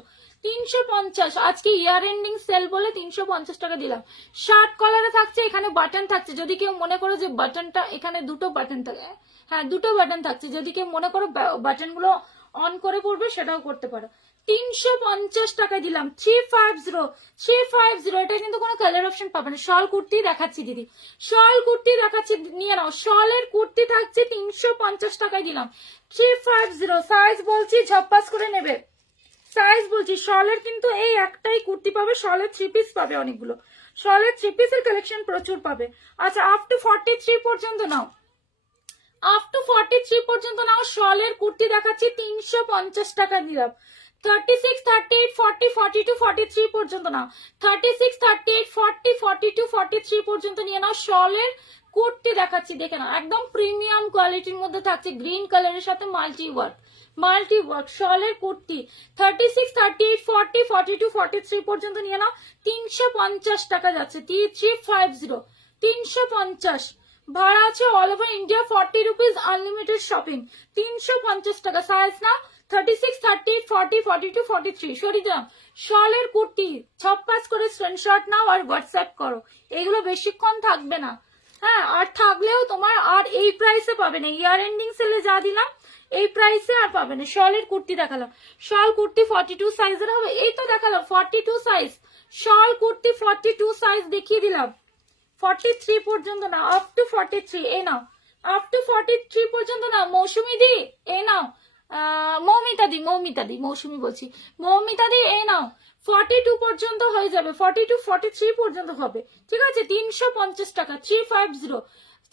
350 আজকে ইয়ার এন্ডিং সেল বলে 350 টাকা দিলাম। শার্ট কলারে থাকছে, এখানে বাটন থাকছে, যদি কেউ মনে করো যে বাটনটা, এখানে দুটো বাটন থাকে, হ্যাঁ দুটো বাটন থাকছে, যদি কেউ মনে করো বাটন গুলো অন করে পড়বে সেটাও করতে পারো। 350 টাকায় দিলাম। 350, 350 এটা কিন্তু কোনো কালার অপশন পাবে না। শল কুর্তি দেখাচ্ছি দিদি, শল কুর্তি দেখাচ্ছি, নিয়ে নাও। শলের কুর্তি থাকছে 350 টাকায় দিলাম। 350 সাইজ বলছি ঝপ্পাস করে নেবে, সাইজ বলছি। শলের কিন্তু এই একটাই কুর্তি পাবে, শলের থ্রি পিস পাবে অনেকগুলো, শলের থ্রি পিসের কালেকশন প্রচুর পাবে। আচ্ছা আপ টু 43 পর্যন্ত নাও, আপ টু 43 পর্যন্ত নাও। শলের কুর্তি দেখাচ্ছি 350 টাকা দিলাম। 36, 38, 40, 42, 43 পর্যন্ত নাও। 36, 38, 40, 42, 43 পর্যন্ত নিয়ে নাও। শলের কুর্তি দেখাচ্ছি, দেখে নাও একদম প্রিমিয়াম কোয়ালিটির মধ্যে থাকছে, গ্রিন কালারের সাথে মাল্টি ওয়ার্ক শলের কুর্তি। 36, 38, 40, 42, 43 পর্যন্ত নিয়ে নাও। 350 টাকা যাচ্ছে। 350, 350 ভাড়া আছে all over India, 40 rupees unlimited shopping. 350 টাকা সাইজ না 36, 38, 40, 42, 43 সরিয়ে দিলাম। শলের কুর্তি ছপ্পাস করে স্ক্রিনশট নাও আর হোয়াটসঅ্যাপ করো, এগুলো বেশিক্ষণ থাকবে না, হ্যাঁ আর থাকলেও তোমার আর এই প্রাইসে পাবে না। ইয়ার এন্ডিং সেলে যা দিলাম এই প্রাইসে আর পাবে না। শলের কুর্তি দেখালাম, শল কুর্তি 42 সাইজের হবে, এই তো দেখালাম 42 সাইজ। শল কুর্তি 42 সাইজ দেখিয়ে দিলাম। 43 পর্যন্ত না, up to 43 A now, up two 43 পর্যন্ত না। মৌসুমি দি এ নাও, মৌমিতা দি মৌসুমি বলছি, মৌমিতা দি এ নাও। 42 পর্যন্ত হয়ে যাবে, 42, 43 পর্যন্ত হবে, ঠিক আছে? 350 টাকা। 350,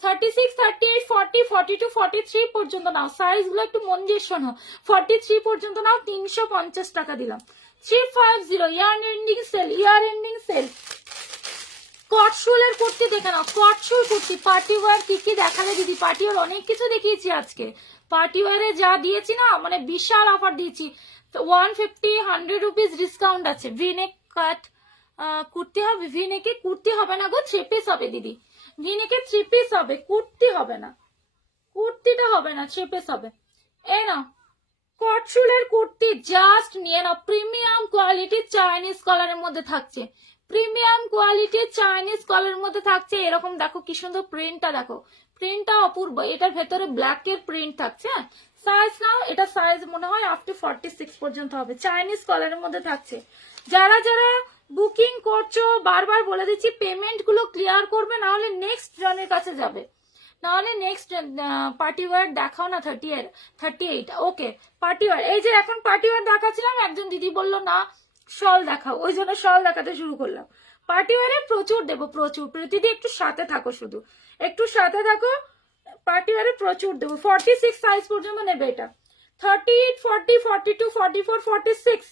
36, 38, 40, 42, 43 পর্যন্ত নাও। সাইজ গুলো একটু মন দিয়ে শোনো। 43 পর্যন্ত নাও, 350 টাকা দিলাম। 350 year ending sale, year ending sale. কটশুলের কুর্তি দেখে নাও, কটশুল কুর্তি পার্টি ওয়ার কি কি দেখালে দিদি? পার্টি ওয়ার অনেক কিছু দেখিয়েছি আজকে, পার্টি ওয়ারে যা দিয়েছি না মানে বিশাল অফার দিয়েছি। 150, 100 রুপিস ডিসকাউন্ট আছে। ভিনেক কাট কুর্তি হবে, ভিনেকে কুর্তি হবে না গো, থ্রি পিস হবে দিদি। ভিনেকে থ্রি পিস হবে, কুর্তি হবে না, কুর্তিটা হবে না, থ্রি পিস হবে। এই নাও কটসুলের কুর্তি জাস্ট নিয়ে নাও, প্রিমিয়াম কোয়ালিটির চাইনিজ কলারের মধ্যে থাকছে, প্রিমিয়াম কোয়ালিটির চাইনিজ কলারের মধ্যে থাকছে। এরকম দেখো কি সুন্দর প্রিন্টটা, দেখো প্রিন্টটা অপূর্ব, এটার ভেতরে ব্ল্যাক এর প্রিন্ট থাকছে। সাইজ নাও, এটা সাইজ মনে হয় আপ টু 46 পর্যন্ত হবে, চাইনিজ কলারের মধ্যে থাকছে। যারা যারা বুকিং করছো বারবার বলে দিচ্ছি পেমেন্ট গুলো ক্লিয়ার করবে, না হলে নেক্সট জনের কাছে যাবে, নাহলে নেক্সট পার্টি ওয়ার দেখাও না। 38 ওকে পার্টি ওয়ার। এই যে এখন পার্টি ওয়ার দেখাচ্ছিলাম, একজন দিদি বললো না শল দেখাও, ওই জন্য শল দেখাতে শুরু করলাম। পার্টি ওয়ারে প্রচুর দেবো, প্রচুর। প্রতিদিন একটু সাথে থাকো, শুধু একটু সাথে থাকো, পার্টি ওয়ারে প্রচুর দেবো। 46 সাইজ পর্যন্ত নেবে এটা, 38, 40, 42, 44, 46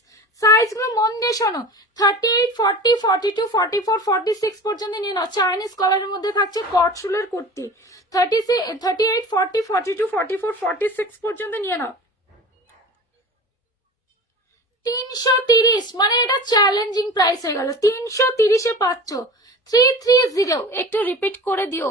সাইজ গুলো মন দিয়ে শোনো। 38, 40, 42, 44, 46 পর্যন্ত নিয়ে নাও। চাইনিজ কলারের মধ্যে থাকছে কটসুলের কুর্তি। 38, 40, 42, 44, 46 পর্যন্ত নিয়ে নাও। 330, মানে এটা চ্যালেঞ্জিং প্রাইস হয়ে গেল। 330-এ পাচ্ছ 330। একটু রিপিট করে দিও,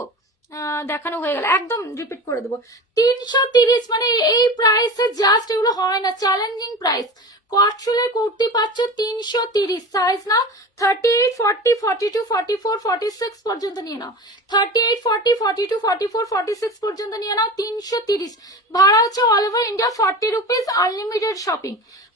দেখানো হয়ে গেল, একদম রিপিট করে দেবো। 330, মানে এই প্রাইসে জাস্ট এগুলো হয় না, চ্যালেঞ্জিং প্রাইস। কটসুলের কুর্তি পাচ্ছ 330, সাইজ নাও 38, 40, 42, 44, 46 পর্যন্ত নিয়ে নাও। 38, 40, 42, 44, 46 পর্যন্ত নিয়ে নাও। 330 ভাড়া হচ্ছে all over India 40 rupees, unlimited shopping.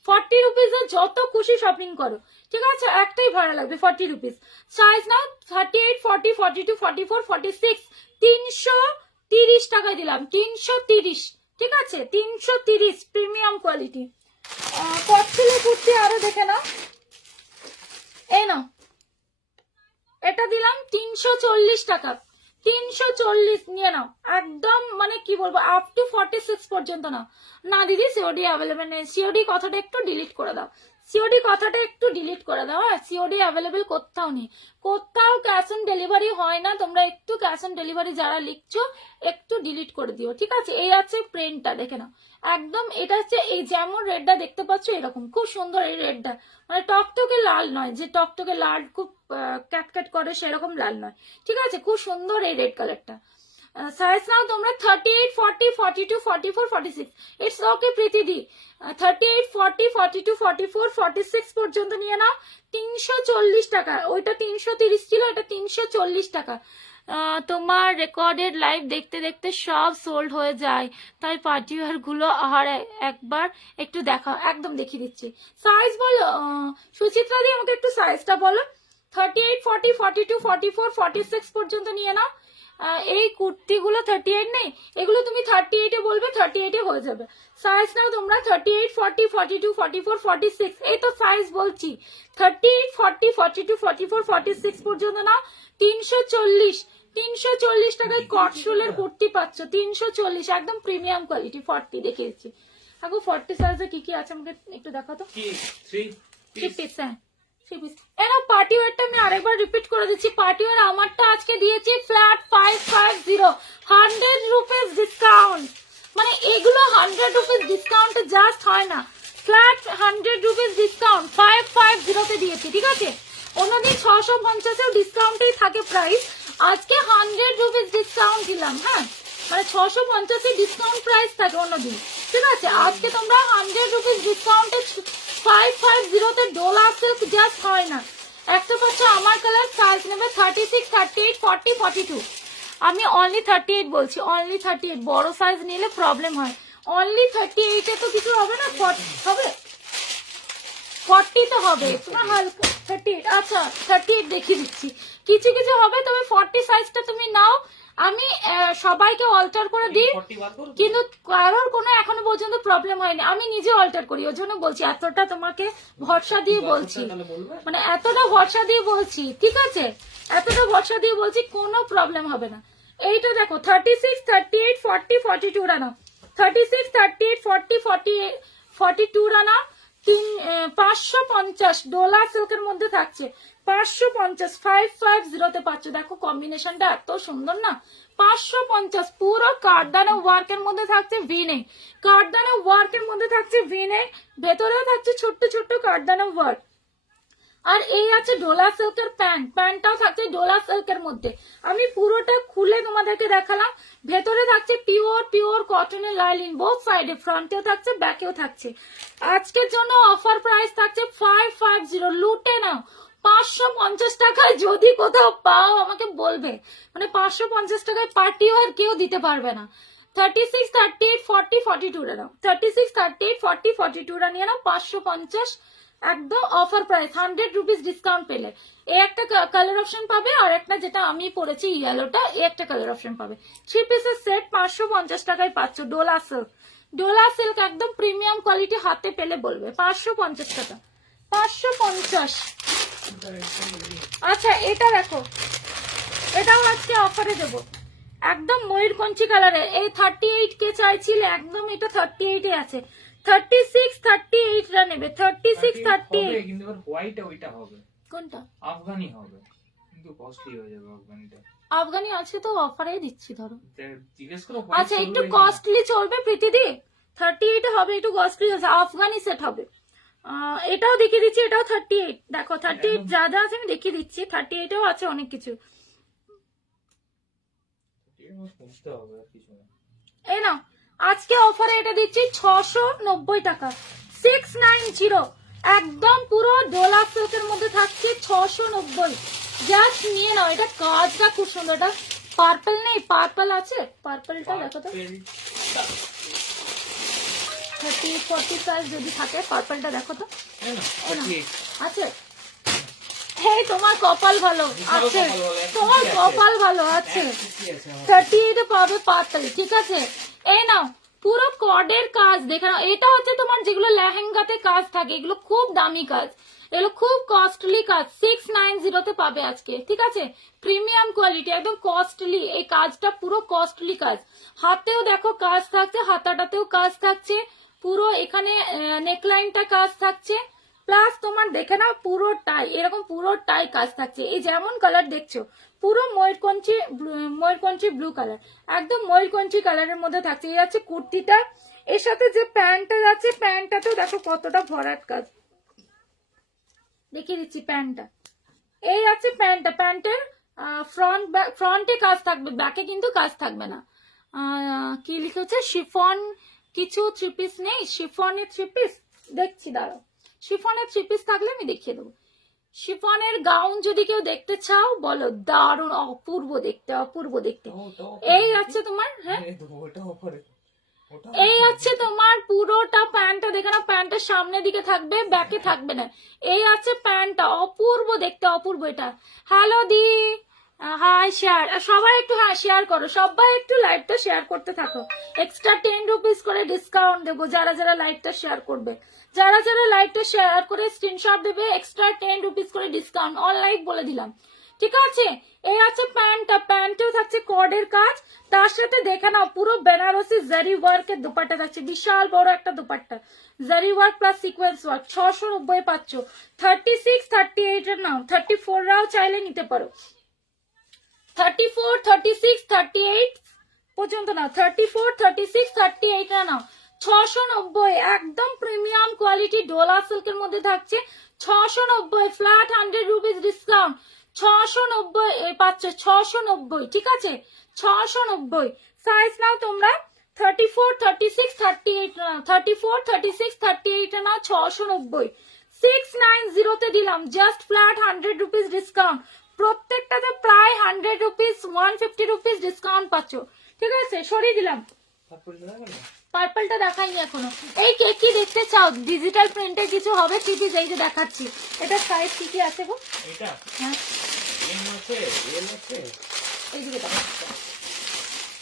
40 রুপিসে যত খুশি শপিং করো, ঠিক আছে, একটাই ভাড়া লাগবে 40 রুপিস। সাইজ নাও 38, 40, 42, 44, 46, 330 টাকায় দিলাম, 330, ঠিক আছে, 330 প্রিমিয়াম কোয়ালিটি। কটসুলের কুর্তি আরো দেখে নাও, এই নাও, এটা দিলাম 340 টাকা, 340 নিয়ে নাও একদম, মানে কি বলবো আপ টু 46 পর্যন্ত নাও। না দিদি সিওডি অ্যাভেলেবেল নেই, সিওডি কথাটা একটু ডিলিট করে দাও, সিওডি কথাটা একটু ডিলিট করে দাও। হ্যাঁ, সিওডি অ্যাভেলেবেল কোথাও নেই, কোথাও ক্যাশ অন ডেলিভারি হয় না। তোমরা একটু ক্যাশ অন ডেলিভারি যারা লিখছো একটু ডিলিট করে দিও, ঠিক আছে। এই আছে প্রিন্টটা দেখে নাও, একদম এটা হচ্ছে এই যেমন রেডটা দেখতে পাচ্ছ এরকম খুব সুন্দর এই রেডটা, মানে টকটকে লাল নয়, যে টকটকে লাল খুব ক্যাটক্যাট করে সেরকম লাল নয়, ঠিক আছে, খুব সুন্দর এই রেড কালারটা। সাইজ নাও তোমরা 38, 40, 42, 44, 46, ইটস ওকে প্রীতিদি। 38, 40, 42, 44, 46 পর্যন্ত নিয়ে নাও। 340 টাকা, ওইটা 330 ছিল, এটা 340 টাকা। তোমার রেকর্ডেড লাইভ দেখতে দেখতে সব সোল্ড হয়ে যায়, তাই পার্টি ওয়্যার গুলো আর একবার একটু দেখাও, একদম দেখিয়ে দিচ্ছি। সাইজ বলো সুচিত্রা দি, আমাকে একটু সাইজটা বলো। 38, 40, 42, 44, 46 পর্যন্ত নিয়ে নাও। এই কুর্তিগুলো 38 নেই, এগুলো তুমি 38-এ বলবে, 38-এ হয়ে যাবে। সাইজ নাও তোমরা 38, 40, 42, 44, 46, এই তো সাইজ বলছি। 38, 40, 42, 44, 46 পর্যন্ত নাও। 340 টাকায় কটসুলের কুর্তি পাচ্ছ, 340, একদম প্রিমিয়াম কোয়ালিটি। 40 দেখিয়েছি, এখন 40 সাইজে কি কি আছে আমাকে একটু দেখাও তো। 3 পিস, হ্যাঁ 3 পিস। এরা পার্টি ওয়্যারটা আমি আরেকবার রিপিট করে দিচ্ছি, পার্টি ওয়্যার আমারটা আজকে দিয়েছি ফ্ল্যাট 550, 100 রুপিস ডিসকাউন্ট, মানে এগুলো 100 রুপিস ডিসকাউন্ট জাস্ট হয় না, ফ্ল্যাট 100 রুপিস ডিসকাউন্ট 550-তে দিয়েছি, ঠিক আছে। অন্যদিন 650-এও ডিসকাউন্টই থাকে প্রাইস, আজকে 100 রুপিস ডিসকাউন্ট দিলাম। হ্যাঁ, মানে 650-এ ডিসকাউন্ট প্রাইস থাকে অন্যদিন, ঠিক আছে। আজকে তোমরা 100 রুপিস ডিসকাউন্টে 550-তে ডোলা সিল্ক জাস্ট হয় না। একটা পাচ্ছ আমার কালার, সাইজ নেবে 36, 38, 40, 42। আমি অনলি 38 বলছি, অনলি 38, বড় সাইজ নিলে প্রবলেম হয়। অনলি 38-এ তো কিছু হবে না, 40 হবে, 40 তো হবে তোমার হালকা। 38, আচ্ছা 38 দেখিয়ে দিচ্ছি, কিছু কিছু হবে, তবে 40 সাইজটা তুমি নাও। আমি সবাইকে অল্টার করে দিই, কিন্তু কারোর কোনো এখনো পর্যন্ত প্রবলেম হয়নি, আমি নিজে অল্টার করি, ওই জন্য বলছি, এতটা তোমাকে ভরসা দিয়ে বলছি, মানে এতটা ভরসা দিয়ে বলছি, ঠিক আছে, এতটা ভরসা দিয়ে বলছি, কোনো প্রবলেম হবে না। এইটা দেখো 36, 38, 40, 42 রানা, 36, 38, 40, 42 রানা। 550 ডোলা সিল্কের মধ্যে থাকছে, 550, 550-তে পাচ্ছ। দেখো কম্বিনেশনটা এত সুন্দর না, 550 পুরো কার্ডানো ওয়ার্কের মধ্যে থাকছে ভিনে, কার্ডানো ওয়ার্কের মধ্যে থাকছে ভিনে, ভেতরেও থাকছে ছোট্ট ছোট্ট কার্ডানো ওয়ার্ক। আর এই আছে ডোলা সিল্কের প্যান্ট, প্যান্টটাও থাকছে ডোলা সিল্কের মধ্যে। আমি পুরোটা খুলে তোমাদেরকে দেখালাম। ভেতরে থাকছে পিওর পিওর কটনের লাইলিন, বোথ সাইডে, ফ্রন্টেও থাকছে ব্যাকেও থাকছে। আজকের জন্য অফার প্রাইস থাকছে 550, লুটে নাও। 550 টাকায় যদি কোথাও পাও আমাকে বলবে, মানে 550 টাকায় পার্টি আর কেউ দিতে পারবে না। 36, 38, 40, 42 নাও, 36, 38, 40, 42 নিয়ে নাও। 550 একদম অফার প্রাইস, 100 রুপিস ডিসকাউন্ট পেলে। এই একটা কালার অপশন পাবে, আর একটা যেটা আমি পরেছি ইয়েলোটা, এই একটা কালার অপশন পাবে। 3 পিসের সেট 550 টাকায় পাচ্ছ। ডোলা সিল্ক, ডোলা সিল্ক একদম প্রিমিয়াম কোয়ালিটি, হাতে পেলে বলবে। 550 টাকা, 550। আচ্ছা এটা দেখো, এটাও আজকে অফারে দেবো, একদম ময়ূরকঞ্চি কালারের। এই 38 কে চাইছিলে, একদম এটা 38 এ আছে। 36, 38 রা নেবে, 36, 38। কিন্তু এবার হোয়াইট ওইটা হবে, কোনটা? আফগানি হবে, কিন্তু কস্টলি হয়ে যাবে আফগানিটা। আফগানি আছে তো অফারে দিচ্ছি ধরো। জিজ্ঞেস করো আচ্ছা একটু কস্টলি চলবে প্রীতিদি, 38 হবে, একটু কস্টলি আছে। আফগানি সেট হবে। এটাও দেখিয়ে দিচ্ছি, এটাও 38। দেখো 38 যা যা আছে আমি দেখিয়ে দিচ্ছি, 38 এও আছে অনেক কিছু। বুঝতে হবে আর কিছু না। এই নাও, আজকে অফারে এটা দিচ্ছি 690 টাকা, 690। একদম পুরো ডোলা সিল্কের মধ্যে থাকছে 690। জাস্ট নিয়ে নাও। এটা কাজটা খুব সুন্দর। এটা পার্পল নেই, পার্পল আছে, পার্পলটা দেখো তো। 30, 40 সাইজ যদি থাকে, পার্পলটা দেখো তো। আছে? হ্যাঁ তোমার কপাল ভালো আছে, তোমার কপাল ভালো আছে। 38 পাবে পার্পল, ঠিক আছে। এই নাও, পুরো কর্ডের কাজ দেখে নাও। এটা হচ্ছে তোমার যেগুলো লেহেঙ্গাতে কাজ থাকে, এগুলো খুব দামি কাজ, এগুলো খুব কস্টলি কাজ। 690 তে পাবে আজকে, ঠিক আছে। প্রিমিয়াম কোয়ালিটি, একদম কস্টলি। এই কাজটা পুরো কস্টলি কাজ। হাতেও দেখো কাজ থাকছে, হাতাটাতেও কাজ থাকছে, পুরো এখানে নেকলাইনটা কাজ থাকছে। প্লাস তোমার দেখে নাও পুরোটাই এরকম, পুরোটাই কাজ থাকছে। এই যেমন কালার দেখছো, পুরো ময়ূরকঞ্চি ব্লু কালার, একদম ময়ূরকঞ্চি কালারের মধ্যে থাকছে। এই আছে কুর্তিটা, এর সাথে যে প্যান্টটা যাচ্ছে, প্যান্টটাতেও দেখো কতটা ভরাট কাজ। দেখিয়ে দিচ্ছি প্যান্টটা। এই আছে প্যান্টটা, প্যান্টের ফ্রন্টে কাজ থাকবে, ব্যাকে কিন্তু কাজ থাকবে না। কি লিখেছে, শিফন কিছু 3 পিস নেই, শিফনের 3 পিস দেখছি, দাঁড়াও। শিফনের 3 পিস থাকলে আমি দেখিয়ে দেবো। শিফনের গাউন যদি কেউ দেখতে চাও বলো, দারুণ অপূর্ব দেখতে, অপূর্ব দেখতে। এই আছে তোমার, হ্যাঁ এই আছে তোমার পুরোটা প্যান্টটা দেখে না, প্যান্টের সামনের দিকে থাকবে, ব্যাকে থাকবে না। এই আছে প্যান্টটা, অপূর্ব দেখতে, অপূর্ব। এটা হ্যালো দি, হাই শেয়ার, সবাই একটু হ্যাঁ শেয়ার করো, সবাই একটু লাইভটা শেয়ার করতে থাকো। এক্সট্রা 10 রুপিস করে ডিসকাউন্ট দেবো যারা যারা লাইভটা শেয়ার করবে। যারা যারা লাইভটা শেয়ার করে স্ক্রিনশট দেবে, এক্সট্রা 10 রুপিস করে ডিসকাউন্ট, অল লাইভ বলে দিলাম, ঠিক আছে। এই আছে প্যান্টটা, প্যান্টেও থাকছে কর্ডের কাজ, তার সাথে দেখে নাও পুরো বেনারসি জারি ওয়ার্কের দুপাট্টা থাকছে, বিশাল বড় একটা দুপাট্টা, জারি ওয়ার্ক প্লাস সিকোয়েন্স ওয়ার্ক। 690 পাচ্ছ। 36, 38 এর নাও, 34 রাও চাইলে নিতে পারো। 34, 36, 38 পর্যন্ত নাও, 34, 36, 38 নাও। 690, একদম প্রিমিয়াম কোয়ালিটি ডোলা সিল্কের মধ্যে থাকছে। 690 ফ্ল্যাট, 100 রুপিস ডিসকাউন্ট। 690 পাচ্ছ, 690, ঠিক আছে। 690 সাইজ নাও তোমরা, 34, 36, 38 নাও, 34, 36, 38 নাও। 690, 690 তে দিলাম, জাস্ট ফ্ল্যাট 100 রুপিস ডিসকাউন্ট। প্রত্যেকটাতে প্রায় 100 রুপিস, 150 রুপিস ডিসকাউন্ট পাচ্ছ, ঠিক আছে। সরিয়ে দিলাম। পার্পলটা দেখাইনি এখনো। এই কে কি দেখতে চাও, ডিজিটাল প্রিন্টে কিছু হবে 3 পিস, এই যে দেখাচ্ছি। এটা সাইজ কি কি আছে গো? এটা হ্যাঁ এম আছে, এল আছে, এইদিকে দেখো,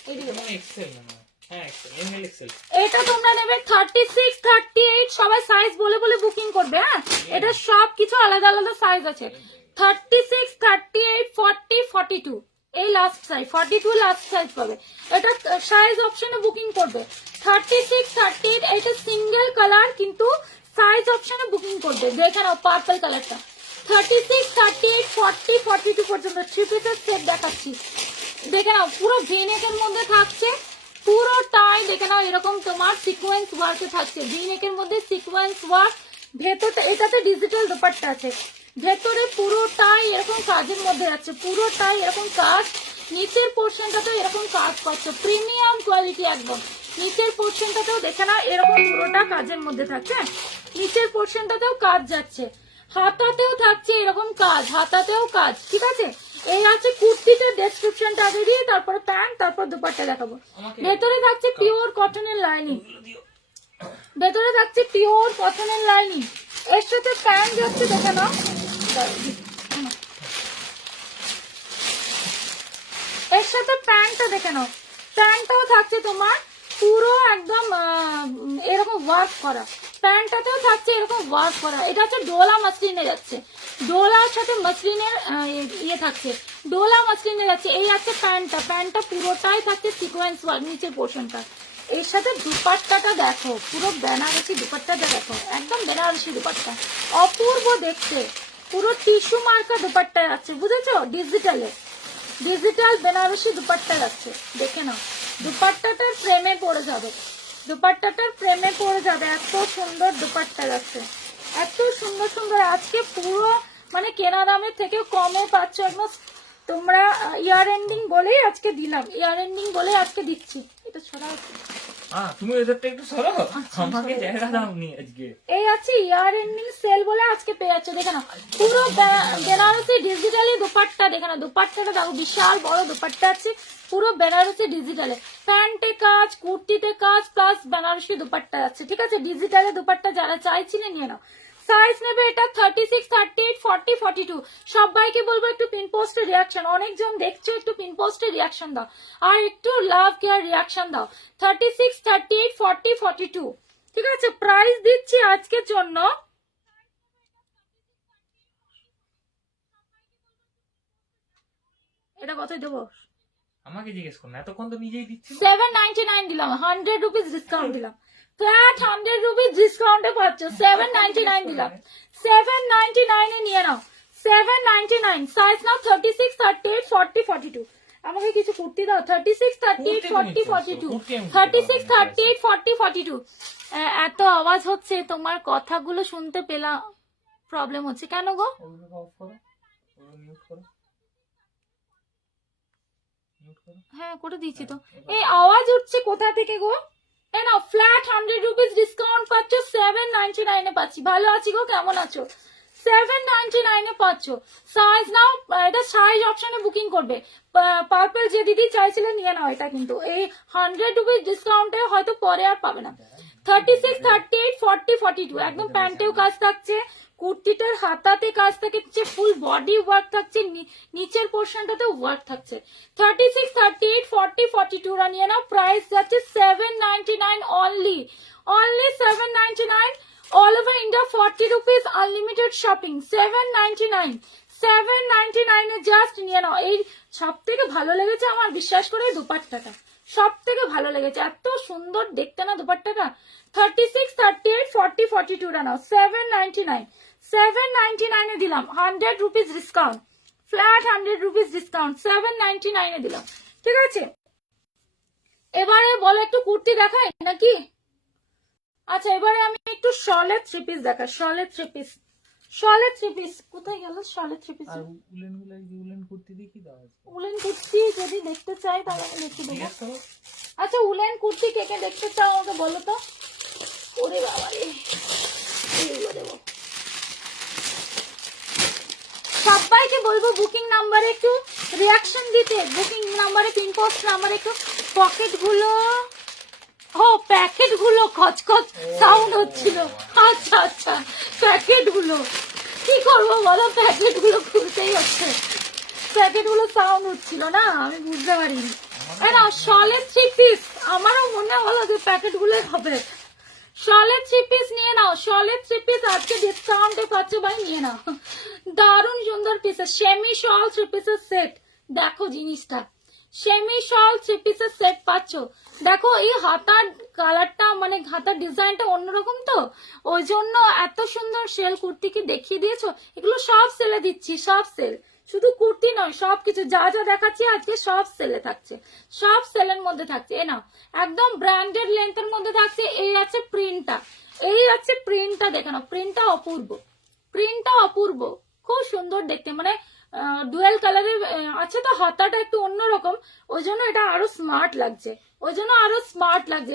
এইদিকে এটা মানে এক্সেল না, হ্যাঁ এক্সেল, এম এল এক্সেল। এটা তোমরা নেবে 36, 38, সবাই সাইজ বলে বলে বুকিং করবে, হ্যাঁ। এটা সব কিছু আলাদা আলাদা সাইজ আছে। 36, 38, 40, 42, এই লাস্ট সাইজ 42 লাস্ট সাইজ পাবে। এটা সাইজ অপশনে বুকিং করবে। 36, 38 এটা সিঙ্গেল কালার, কিন্তু সাইজ অপশনে বুকিং করবে। দেখে নাও পার্পল কালারটা। 36, 38, 40, 42 পর্যন্ত 3 পিসের সেট দেখাচ্ছি। দেখে নাও পুরো ভেনেকের মধ্যে থাকছে, পুরোটাই দেখে নাও এরকম তোমার সিকোয়েন্স ওয়ার্কে থাকছে। ভি নেকের মধ্যে সিকোয়েন্স ওয়ার্ক, ভেতরটা এটাতে ডিজিটাল দুপাট্টা আছে। ভেতরে পুরোটাই এরকম কাজের মধ্যে যাচ্ছে, পুরোটাই এরকম কাজ, নিচের পোর্শনটাতে এরকম কাজ পাচ্ছ, প্রিমিয়াম কোয়ালিটি একদম। নিচের পোর্শনটাতেও দেখে না এরকম পুরোটা কাজের মধ্যে থাকছে, নিচের পোর্শনটাতেও কাজ যাচ্ছে, হাতাতেও থাকছে এরকম কাজ, হাতাতেও কাজ, ঠিক আছে। এই আছে কুর্তিটার ডেসক্রিপশনটা আগে দিয়ে তারপরে প্যান্ট, তারপর দুপাট্টা দেখাবো। ভেতরে থাকছে পিওর কটনের লাইনিং, ভেতরে থাকছে পিওর কটনের লাইনিং, এর সাথে প্যান্ট যাচ্ছে দেখে নাও, এর সাথে প্যান্টটা দেখে নাও, প্যান্টটাও থাকছে তোমার পুরো একদম এরকম ওয়ার্ক করা, প্যান্টটাতেও থাকছে এরকম ওয়ার্ক করা। এটা হচ্ছে ডোলা মাসলিনে যাচ্ছে, ডোলার সাথে মাসলিনের ইয়ে থাকছে, ডোলা মাসলিনে যাচ্ছে। এই আছে প্যান্টটা, প্যান্টটা পুরোটাই থাকছে সিকোয়েন্স ওয়ার্ক নিচের পোর্শনটা। এর সাথে দুপাট্টাটা দেখো, পুরো বেনারসি দুপাট্টাটা দেখো, একদম বেনারসি দুপাট্টা, অপূর্ব দেখতে, পুরো টিস্যু মার্কা দুপাট্টা যাচ্ছে, বুঝেছো, ডিজিটালে, ডিজিটাল বেনারসি দুপাট্টা যাচ্ছে, দেখে নাও। দুপাট্টাটার প্রেমে পড়ে যাবে, দুপাট্টাটার প্রেমে পড়ে যাবে, এত সুন্দর দুপাট্টা যাচ্ছে, এত সুন্দর সুন্দর। আজকে পুরো মানে কেনা দামের থেকে কমে পাচ্ছ একদম তোমরা, ইয়ার এন্ডিং বলেই আজকে দিলাম, ইয়ার এন্ডিং বলে আজকে দিচ্ছি। এটা ছড়া তুমি এদেরটা একটু সরো, আমাকে জায়গা দাওনি আজকে। এই আছে ইয়ার এন্ডিং সেল বলে আজকে পেয়ে যাচ্ছে, দেখে নাও পুরো বেনারসি ডিজিটালি দুপাট্টা, দেখে নাও দুপাট্টাটা দেখো, বিশাল বড় দুপাট্টা আছে, পুরো বেনারসি ডিজিটালে, প্যান্টে কাজ, কুর্তিতে কাজ, প্লাস বেনারসি দুপাট্টা আছে, ঠিক আছে। ডিজিটালে দুপাট্টা যারা চাইছিলে নিয়ে নাও। সাইজ নেবে এটা 36, 38, 40, 42। সবাইকে বলবো একটু পিন পোস্টে রিয়াকশন, অনেকজন দেখছো, একটু পিন পোস্টে রিয়াকশন দাও, আর একটু লাভ কেয়ার রিয়াকশন দাও। 36, 38, 40, 42, ঠিক আছে। প্রাইস দিচ্ছি আজকের জন্য এটা কত দেবো, আমাকে জিজ্ঞেস করো না, এতক্ষণ তো নিজেই দিচ্ছি। 799 দিলাম, 100 রুপিস ডিসকাউন্ট দিলাম, ফ্ল্যাট 100 রুপিস ডিসকাউন্টে পাচ্ছ, 799 দিলাম, 799 এ নিয়ে নাও, 799। সাইজ নাও 36, 38, 40, 42। আমাকে কিছু কুর্তি দাও, 36, 38, 40, 42, 36, 38, 40, 42। এত আওয়াজ হচ্ছে, তোমার কথাগুলো শুনতে পেলাম, প্রবলেম হচ্ছে কেন গো? ওগুলো অফ করো, ওগুলো মিউট করো, মিউট করো। হ্যাঁ করে দিয়েছি তো। এই আওয়াজ উঠছে কোথা থেকে গো? এই নাও ফ্ল্যাট 100 রুপিস ডিসকাউন্ট পাচ্ছ, 799 এ পাচ্ছি। ভালো আছি গো, কেমন আছো? 799 এ পাচ্ছ। সাইজ নাও, এটা সাইজ অপশনে বুকিং করবে। পার্পল যে দিদি চাইছিলে নিয়ে নাও এটা, কিন্তু এই 100 রুপিস ডিসকাউন্টে হয়তো পরে আর পাবে না। 36, 38, 40, 42 একদম প্যান্টেও কাজ থাকছে, কুর্তিটার হাতাতে কাজ থাকছে, ফুল বডি ওয়ার্ক থাকছে, নিচের পোর্শনটাতে ওয়ার্ক থাকছে। 36, 38, 40, 42 রা নিয়ে নাও। প্রাইস যাচ্ছে 799 only, only 799। All over India 40 rupees unlimited shopping, 799, 799 এ জাস্ট নিয়ে নাও। এই সব থেকে ভালো লেগেছে আমার, বিশ্বাস করে দুপাট্টাটা সব থেকে ভালো লেগেছে, এত সুন্দর দেখতে না দুপাট্টাটা। 36, 38, 40, 42 রা নাও, 799, 799 এ দিলাম, 100 rupees discount, flat 100 rupees discount, 799 এ দিলাম, ঠিক আছে। এবারে বলো একটু কুর্তি দেখাই নাকি? আচ্ছা এবারে আমি একটু শলের থ্রি পিস দেখাই, শলের থ্রি পিস, শলের থ্রি পিস কোথায় গেল? শলের থ্রি পিস, আর উলেন গুলো, উলেন কুর্তি দেখি দাও আজকে। উলেন কুর্তি যদি দেখতে চাই তাহলে আমি দেখে দেবো। জিজ্ঞেস করো। আচ্ছা উলেন কুর্তি কে কে দেখতে চাও আমাকে বলো তো। ওরে বাবা রে, এইগুলো দেবো। সবাইকে বলবো বুকিং নাম্বারে একটু রিয়াকশন দিতে, বুকিং নাম্বারে, পিন পোস্ট নাম্বারে একটু। পকেট গুলো, ও প্যাকেট গুলো খচখচ সাউন্ড হচ্ছিল, আচ্ছা আচ্ছা প্যাকেট গুলো কি করবো বলো, প্যাকেট গুলো খুলতেই হচ্ছে, প্যাকেট গুলো সাউন্ড হচ্ছিল না, আমি বুঝতে পারিনি। না শলের থ্রি পিস, আমারও মনে হলো যে প্যাকেট গুলো হবে। শলের থ্রি পিস নিয়ে নাও, শলের থ্রি পিস আজকে ডিসকাউন্টে পাচ্ছ ভাই, নিয়ে নাও। দারুণ সুন্দর পিসেস, সেমি শল থ্রি পিসের সেট, দেখো জিনিসটা, সেমি শল থ্রি পিসের সেট পাচ্ছ। দেখো এই হাতার কালারটা, মানে হাতার ডিজাইনটা অন্যরকম, তো ওই জন্য এত সুন্দর সেল কুর্তি কি দেখিয়ে দিয়েছো। এগুলো সব সেলে দিচ্ছি, সব সেল, শুধু কুর্তি নয়, সবকিছু যা যা দেখাচ্ছি আজকে সব সেলে থাকছে, সব সেলের মধ্যে থাকছে। এ নাও একদম ব্র্যান্ডেড লেন্থের মধ্যে থাকছে। এই আছে প্রিন্টটা, এই আছে প্রিন্টটা, দেখে নাও প্রিন্টটা অপূর্ব, প্রিন্টটা অপূর্ব, খুব সুন্দর দেখতে, মানে ডুয়েল কালারের আছে তো, হাতাটা একটু অন্যরকম, ওই জন্য এটা আরো স্মার্ট লাগছে,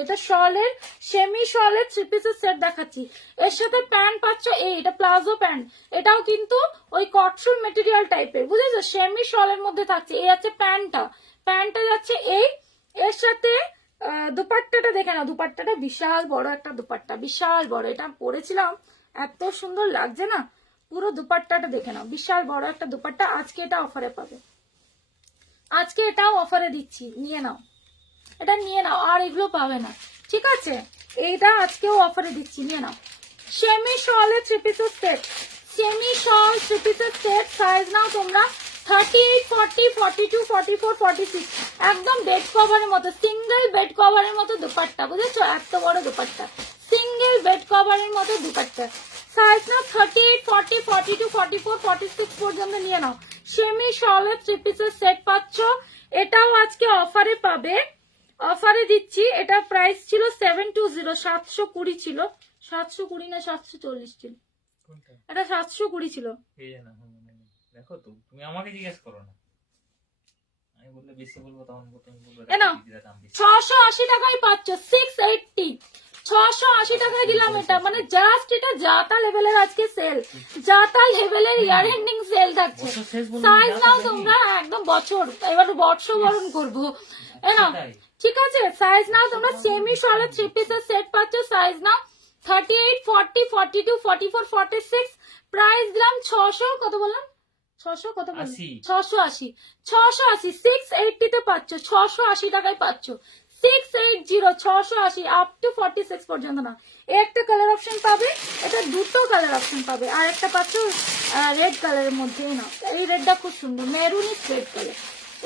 এটা শলের, সেমি শলের 3 পিসের সেট দেখাচ্ছি। এর সাথে প্যান্ট পাচ্ছ, এটা প্লাজো প্যান্ট, এটাও কিন্তু ওই কটসুল মেটেরিয়াল টাইপের, বুঝেছো, সেমি শলের মধ্যে থাকছে। এই আছে প্যান্টটা যাচ্ছে এই, এর সাথে দুপাট্টাটা দেখে নাও, দুপাট্টাটা বিশাল বড় একটা দুপাট্টা, বিশাল বড়, এটা পরেছিলাম এত সুন্দর লাগছে না, পুরো দুপাট্টাটা দেখে নাও, বিশাল বড় একটা দুপাট্টা। আজকে এটা অফারে পাবে, আজকে এটাও অফারে দিচ্ছি, নিয়ে নাও, এটা নিয়ে নাও, আর এগুলো পাবে না, ঠিক আছে, এইটা আজকেও অফারে দিচ্ছি, নিয়ে নাও। সেমি শলের 3 পিসের সেট, সেমি শল 3 পিসের সেট, সাইজ নাও তোমরা 38, 40, 42, 44, 46, একদম বেড কভারের মতো, সিঙ্গেল বেড কভারের মতো দুপাট্টা, বুঝেছো, এত বড় দুপাট্টা, সিঙ্গেল বেড কভারের মতো দুপাট্টা, সাইজ নাও 38, 40, 42, 44, 46 পর্যন্ত নিয়ে নাও। সেমি শলের 3 পিসের সেট পাচ্ছ, এটাও আজকে অফারে পাবে, অফারে দিচ্ছি। এটা প্রাইস ছিল 720, 720 ছিল, 720 না 740 ছিল, কোনটা? এটা 720 ছিল। এই যে না, দেখো তো, তুমি আমাকে জিজ্ঞেস করো না, আমি বললে বেশি বলবো, তখন তুমি বলবে এ নাও, দিদিরা দাম বেশি। 680 টাকায় পাচ্ছ, 680, 680 টাকায় দিলাম এটা, মানে জাস্ট এটা যাতা লেভেলের আজকে সেল, যাতা লেভেলের ইয়ার এন্ডিং সেল থাকছে। বছর শেষ বলুন, সাইজ যা নাও থাকে। তোমরা, একদম বছর, এবার বর্ষবরণ করবো, এ নাও, সেটাই। ঠিক আছে, সাইজ নাও তোমরা, সেমি শলের 3 পিসের সেট পাচ্ছ, সাইজ নাও 38, 40, 42, 44, 46, প্রাইস দিলাম 600, কত বললাম, 600 কত বললাম, 80। 680, 680, 680 তে পাচ্ছ, 680 টাকায় পাচ্ছ, 680, 680 আপ টু 46 পর্যন্ত না। একটা কালার অপশন পাবে, এটা দুটো কালার অপশন পাবে, আর একটা পাচ্ছ রেড কালারের মধ্যে, না এই রেডটা খুব সুন্দর, মেরুনিশ রেড কালার,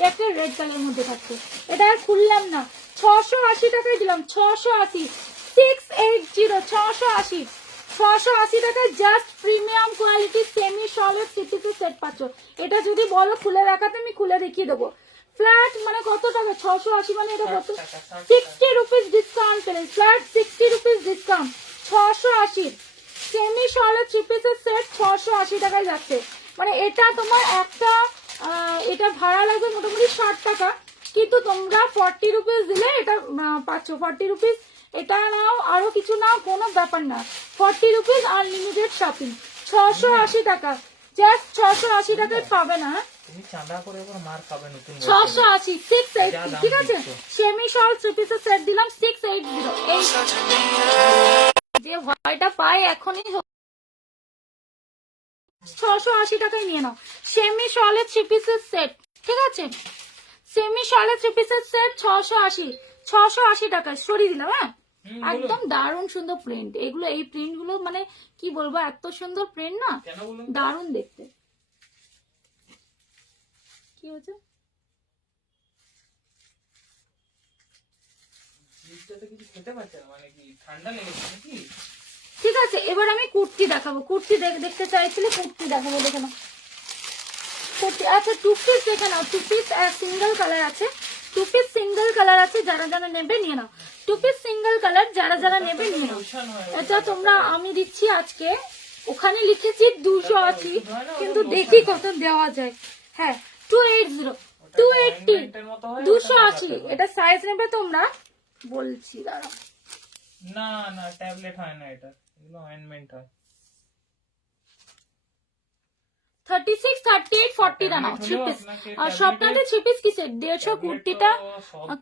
একটা রেড কালারের মধ্যে থাকছে, এটা আর খুললাম না, 680 টাকায় দিলাম, 680, 680, 680, 680 টাকায় just premium quality semi solid সিটিতে সেট পাচ্ছ। এটা যদি বলো খুলে দেখাতে, আমি খুলে দেখিয়ে দেবো। ফ্ল্যাট মানে কত টাকা, 680 মানে এটা কত, 60 রুপিস ডিসকাউন্ট পেলে, flat 60 rupees discount, 680 semi solid 3 পিসের সেট 680 টাকায় যাচ্ছে। মানে এটা তোমার একটা এটা ভাড়া লাগবে মোটামুটি 60 টাকা, কিন্তু তোমরা 40 রুপিস দিলে এটা পাচ্ছ, 40 রুপিস এটা নাও, আরো কিছু নাও, কোনো ব্যাপার না, 40 রুপিস আনলিমিটেড শপিং, 680 টাকা, জাস্ট 680 টাকায় পাবে না, তুমি চাঁদা করে এবার মার খাবে নতুন বছরে। 680, 680, যা দাম ঠিক আছে, দিচ্ছ। সেমি শল 3 পিসের সেট দিলাম 680, এই যে ভয়টা পাই এখনই, 680 টাকায় নিয়ে নাও, সেমি শলের 3 পিসের সেট, ঠিক আছে, সেমি শলের 3 পিসের সেট 680, 680 টাকায় সরিয়ে দিলাম, হ্যাঁ, একদম দারুণ সুন্দর প্রিন্ট এগুলো, এই প্রিন্ট গুলো মানে কি বলবো, এত সুন্দর প্রিন্ট না, কেন বলুন? দারুণ দেখতে। কি হয়েছে, জিনিসটাতে কিছু খেতে পারছে না, মানে কি ঠান্ডা লেগেছে নাকি? ঠিক আছে, এবার আমি কুর্তি দেখাবো, কুর্তি দেখতে চাইছিলে, কুর্তি দেখাবো, দেখে নাও কুর্তি, আচ্ছা 2 পিস দেখে নাও, 2 পিস সিঙ্গেল কালার আছে, 2 পিস সিঙ্গেল কালার আছে, যারা যারা নেবে নিয়ে নাও, 2 পিস সিঙ্গেল কালার যারা যারা নেবে নিয়ে নাও। এটা তোমরা, আমি দিচ্ছি আজকে, ওখানে লিখেছি 280, কিন্তু দেখি কত দেওয়া যায়, হ্যাঁ 280, 280, 280, এটা সাইজ নেবে তোমরা, বলছি দাঁড়াও, না না, ট্যাবলেট হয় না, এটা এগুলো অয়েনমেন্ট হয়। 36, 38, 40 টা নাও, 3 পিস, আর সবটাতে 3 পিস কি সেট 150, কুর্তিটা,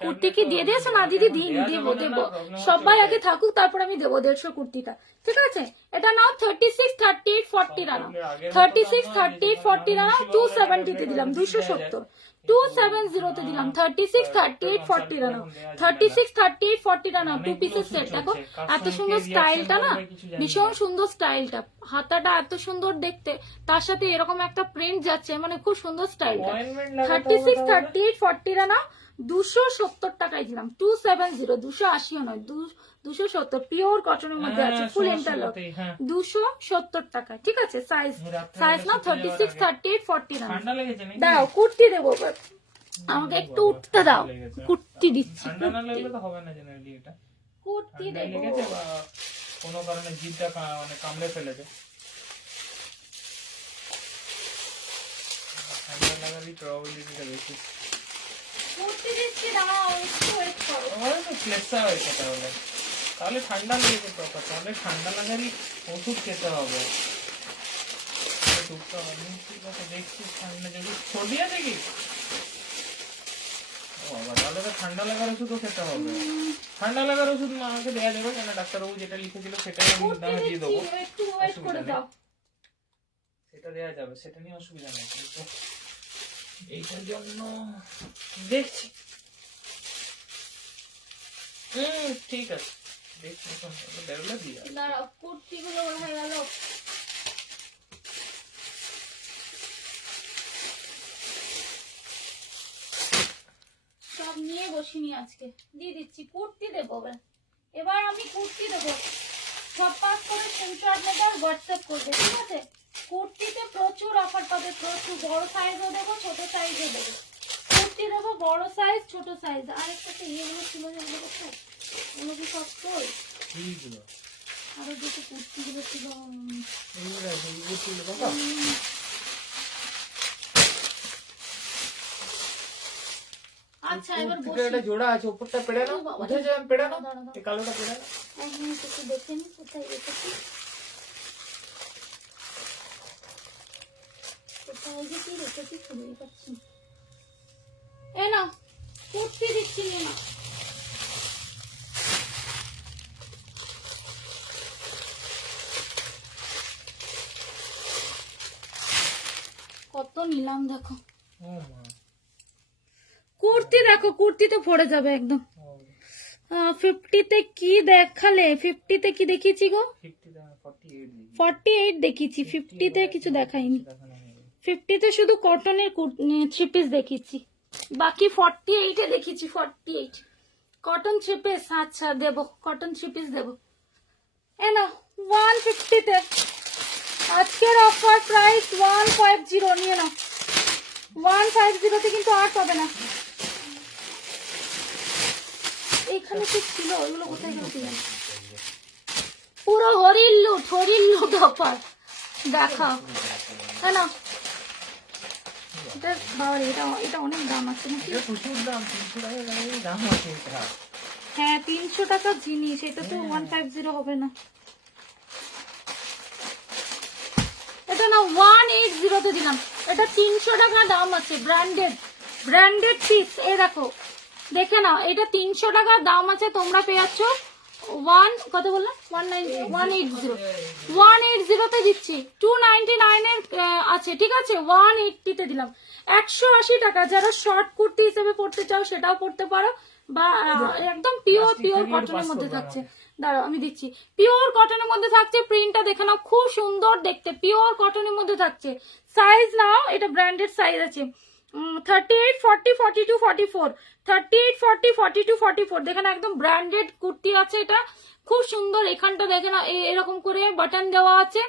কুর্তি কি দিয়ে দিয়েছে না দিদি, দেবো দেবো, সবাই আগে থাকুক, তারপর আমি দেবো 150 কুর্তিটা, ঠিক আছে, এটা নাও 36, 38, 40 টা নাও, 36, 38, 40 টা নাও, 270 তে দিলাম, 270, 270 তে দিলাম, 36, 38, 40 টা নাও, 36, 38, 40 টা নাও, 2 পিসের সেট, দেখো এত সুন্দর স্টাইলটা না, ভীষণ সুন্দর স্টাইলটা, হাতাটা এত সুন্দর দেখতে, তার সাথে এরকম একটা প্রিন্ট যাচ্ছে, মানে খুব সুন্দর স্টাইলটা, 36, 38, 40 টা নাও, 270 টাকায় দিলাম, 270, 280 নয়, 270, পিওর কটনের মধ্যে আছে, ফুল ইন্টারলক, 270 টাকা, ঠিক আছে, সাইজ নাও 36, 38, 40 টাকা। ঠান্ডা লেগেছে নাকি? দাও কুর্তি দেবো এবার, আমাকে একটু উঠতে দাও, কুর্তি দিচ্ছি, ঠান্ডা না লাগলে তো হবে না জেনারেলি, এটা কুর্তি ঠান্ডা দেবো, লেগেছে বা কোনো কারণে জিভটা মানে কামড়ে ফেলেছে। লাগারই প্রবাবিলিটিটা বেশি। কুর্তি দিচ্ছি, দাঁড়াও একটু ওয়েট করো। আমার তো ফ্লেক্সা হয়েছে তাহলে, তাহলে ঠান্ডা লেগেছে প্রপার, তাহলে ঠান্ডা লাগারই ওষুধ খেতে হবে। ঢুকতে হবে, ঠিক আছে দেখছি ঠান্ডা যদি সর্দি আছে কি? ও বাবা, তাহলে তো ঠান্ডা লাগার ওষুধও খেতে হবে। ঠান্ডা লাগার ওষুধ আমাকে দেওয়া যাবে, কেন ডাক্তারবাবু যেটা লিখেছিল সেটাই আমি কুর্তি দামে দিয়ে দেবো, দিচ্ছি, একটু ওয়েট করে অসুবিধা নেই। দাও। সেটা দেওয়া যাবে, সেটা নিয়ে অসুবিধা নেই, কিন্তু এইটার জন্য দেখছি। ঠিক আছে, দেখছি বেরোলে দিয়ে আসবো। দাঁড়াও, কুর্তিগুলো হয়ে গেল। সব নিয়ে বসিনি আজকে, দিয়ে দিচ্ছি। কুর্তি দেবো এবার আমি কুর্তি দেবো। সব পাস করে স্ক্রিনশট নেবে আর হোয়াটসঅ্যাপ করবে, ঠিক আছে? কুর্তিতে প্রচুর অফার পাবে, প্রচুর। বড় সাইজও দেবো, ছোট সাইজও দেবো। কুর্তি দেবো বড় সাইজ, ছোট সাইজ। আরেকটা তো ইয়েগুলো ছিল যেগুলো কোথায়, ওগুলো কি সব তোর? এইগুলো আরো দুটো কুর্তিগুলো ছিল। এইগুলো আছে, এইগুলো ছিল বাবা। আচ্ছা এবার কুর্তিটার বসি। একটা জোড়া আছে, উপরটা পেড়ে নাও, ও বাবা, উঠে যান পেড়ে নাও, দাঁড়া, দাঁড়া। এই কালোটা পেড়ে নাও। এক মিনিট একটু দেখে নি কোথায় রেখেছি। কোথায় যে কি রেখেছি খুঁজেই পাচ্ছি না। এ না, কুর্তি দিচ্ছি, নিয়ে না। কত নিলাম দেখো। ও মা, কুর্তি দেখো, কুর্তিতে পড়ে যাবে একদম। ও 50তে কি দেখালে? 50তে কি দেখিয়েছি গো? 50 দাম 48 দিই। 48 দেখিয়েছি, 50তে কিছু দেখাইনি। দেখানো হয়নি। 50তে শুধু কটনের থ্রি পিস দেখিয়েছি, বাকি 48-এ দেখিয়েছি। 48 কটন থ্রি পিস। আচ্ছা দেবো, কটন থ্রি পিস দেবো। এ না, 150-তে আজকের অফার প্রাইস 150, নিয়ে নাও। 150-তে কিন্তু আর পাবে না। এখানে কি ছিল, ওইগুলো কোথায় গেল? পুরো হরির লুট অফার দেখাও। হ্যাঁ না, এটা বাবা, এটা অনেক দাম আছে নাকি? এটা প্রচুর দাম, 300 টাকা দাম আছে এটা। হ্যাঁ 300 টাকার জিনিস, এটা তো 150 হবে না। এটা না 180-তে দিলাম। এটা 300 টাকা দাম আছে, ব্র্যান্ডেড পিস। এ দেখো, দেখে নাও, এটা 300 টাকা দাম আছে, তোমরা পেয়ে যাচ্ছ কত বললাম? 180-তে দিচ্ছি। 299-এর আছে, ঠিক আছে? 180-তে দিলাম। 180 টাকা। যারা শর্ট কুর্তি হিসেবে পড়তে চাও সেটাও পড়তে পারো, বা একদম পিওর কটনের মধ্যে থাকছে। দাঁড়াও আমি দিচ্ছি। পিওর কটনের মধ্যে থাকছে, প্রিন্টটা দেখে নাও, খুব সুন্দর দেখতে। পিওর কটনের মধ্যে থাকছে। সাইজ নাও, এটা ব্র্যান্ডেড সাইজ আছে। 38, 40, 42, 44, 38, 40, 42, 44। দেখেন একদম ব্র্যান্ডেড কুর্তি আছে, এটা খুব সুন্দর। এখানটা দেখে না, এরকম করে বাটন দেওয়া আছে,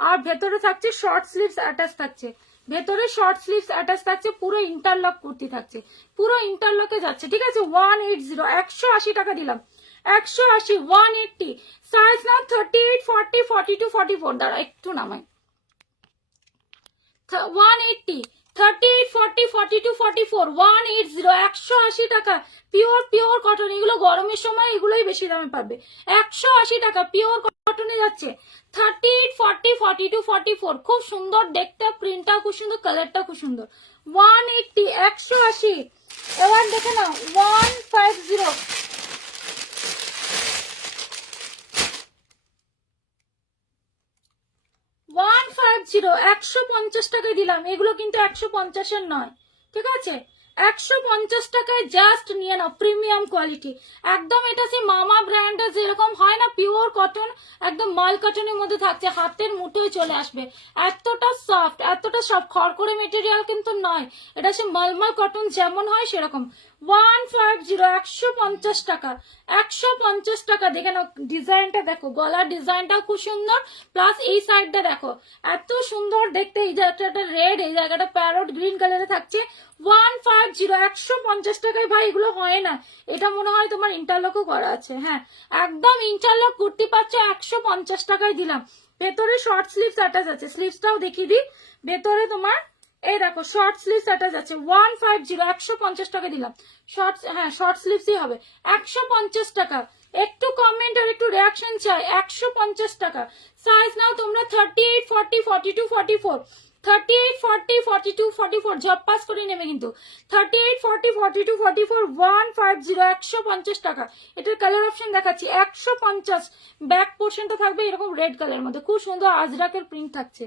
আর ভেতরে থাকছে শর্ট স্লিভস অ্যাটাচ থাকছে। ভেতরে শর্ট স্লিভস অ্যাটাচ থাকছে, পুরো ইন্টারলক কুর্তি থাকছে, পুরো ইন্টারলকে যাচ্ছে, ঠিক আছে? 180, 180 টাকা দিলাম। 180, 180। সাইজ নাও 38, 40, 42, 44। দাঁড়া একটু নামাই। 180, 38, 40, 42, 44, 180, 180 টাকা। পিওর কটন, এগুলো গরমের সময় এগুলোই বেশি দামে পাবে। 180 টাকা পিওর কটনে যাচ্ছে। 38, 40, 42, 44। খুব সুন্দর দেখতে, প্রিন্টটাও খুব সুন্দর, কালারটাও খুব সুন্দর। 180, 180। এবার দেখে নাও 150। 150, 150 টাকায় দিলাম। এগুলো কিন্তু 150-এর নয়, ঠিক আছে? 150 টাকায় জাস্ট নিয়ে নাও, প্রিমিয়াম কোয়ালিটি একদম। এটা সে মামা ব্র্যান্ডের যেরকম হয় না, পিওর কটন, একদম মাল কটনের মধ্যে থাকছে, হাতের মুঠোয় চলে আসবে। এতটা সফট, খড়খড়ে মেটেরিয়াল কিন্তু নয়, এটা সে মালমাল কটন যেমন হয় সেরকম। 150, 150 টাকা। 150 টাকা। দেখে নাও, ডিজাইনটা দেখো, গলার ডিজাইনটাও খুব সুন্দর, প্লাস এই সাইডটা দেখো এত সুন্দর দেখতে। এই জায়গাটা রেড, এই জায়গাটা প্যারট গ্রিন কালারে থাকছে। 150, 150 টাকায় ভাই এগুলো হয় না। এটা মনে হয় তোমার ইন্টারলকও করা আছে। হ্যাঁ একদম ইন্টারলক কুর্তি পাচ্ছ 150 টাকায় দিলাম। ভেতরে শর্ট স্লিভস অ্যাটাচ আছে, স্লিভসটাও দেখিয়ে দিই। ভেতরে তোমার এই দেখো শর্ট স্লিভস অ্যাটাচ আছে 150, 150 টাকা দিলাম। শর্ট, হ্যাঁ শর্ট স্লিভসই হবে 150 টাকা। একটু কমেন্ট আর একটু রিয়াকশন চাই। 150 টাকা। সাইজ নাও তোমরা 38, 40, 42, 44, 38, 40, 42, 44 জব পাস করে নেবে কিন্তু। 38, 40, 42, 44 150, 150 টাকা। এটার কালার অপশন দেখাচ্ছি 150। ব্যাক পোর্শনটা থাকবে এরকম রেড কালারের মধ্যে, খুব সুন্দর আজরাকের প্রিন্ট থাকছে।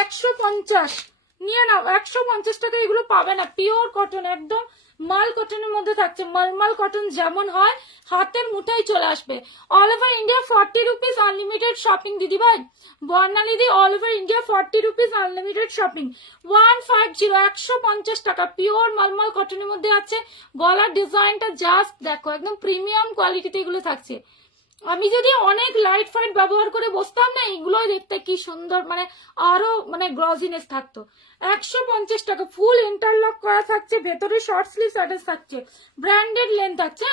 150 নিয়ে নাও। 150 টাকা এগুলো পাবে না, পিওর কটন, একদম মাল কটনের মধ্যে থাকছে। মালমাল কটন যেমন হয় হাতের মুঠাই চলে আসবে। All over India 40 rupees unlimited shopping দিদি ভাই, বর্ণালিদি। All over India 40 rupees unlimited shopping 150, 150 টাকা। পিওর মালমাল কটনের মধ্যে আছে। গলার ডিজাইনটা জাস্ট দেখো, একদম প্রিমিয়াম কোয়ালিটিতে এগুলো থাকছে। আমি যদি অনেক লাইট ফাইট ব্যবহার করে বসতাম না, এগুলোই দেখতে কি সুন্দর, মানে আরো মানে গ্লজিনেস থাকতো। 150 টাকা। ফুল ইন্টারলক করা থাকছে, ভেতরে শর্ট স্লিভস অ্যাটাচ থাকছে, ব্র্যান্ডেড লেন্থ থাকছে।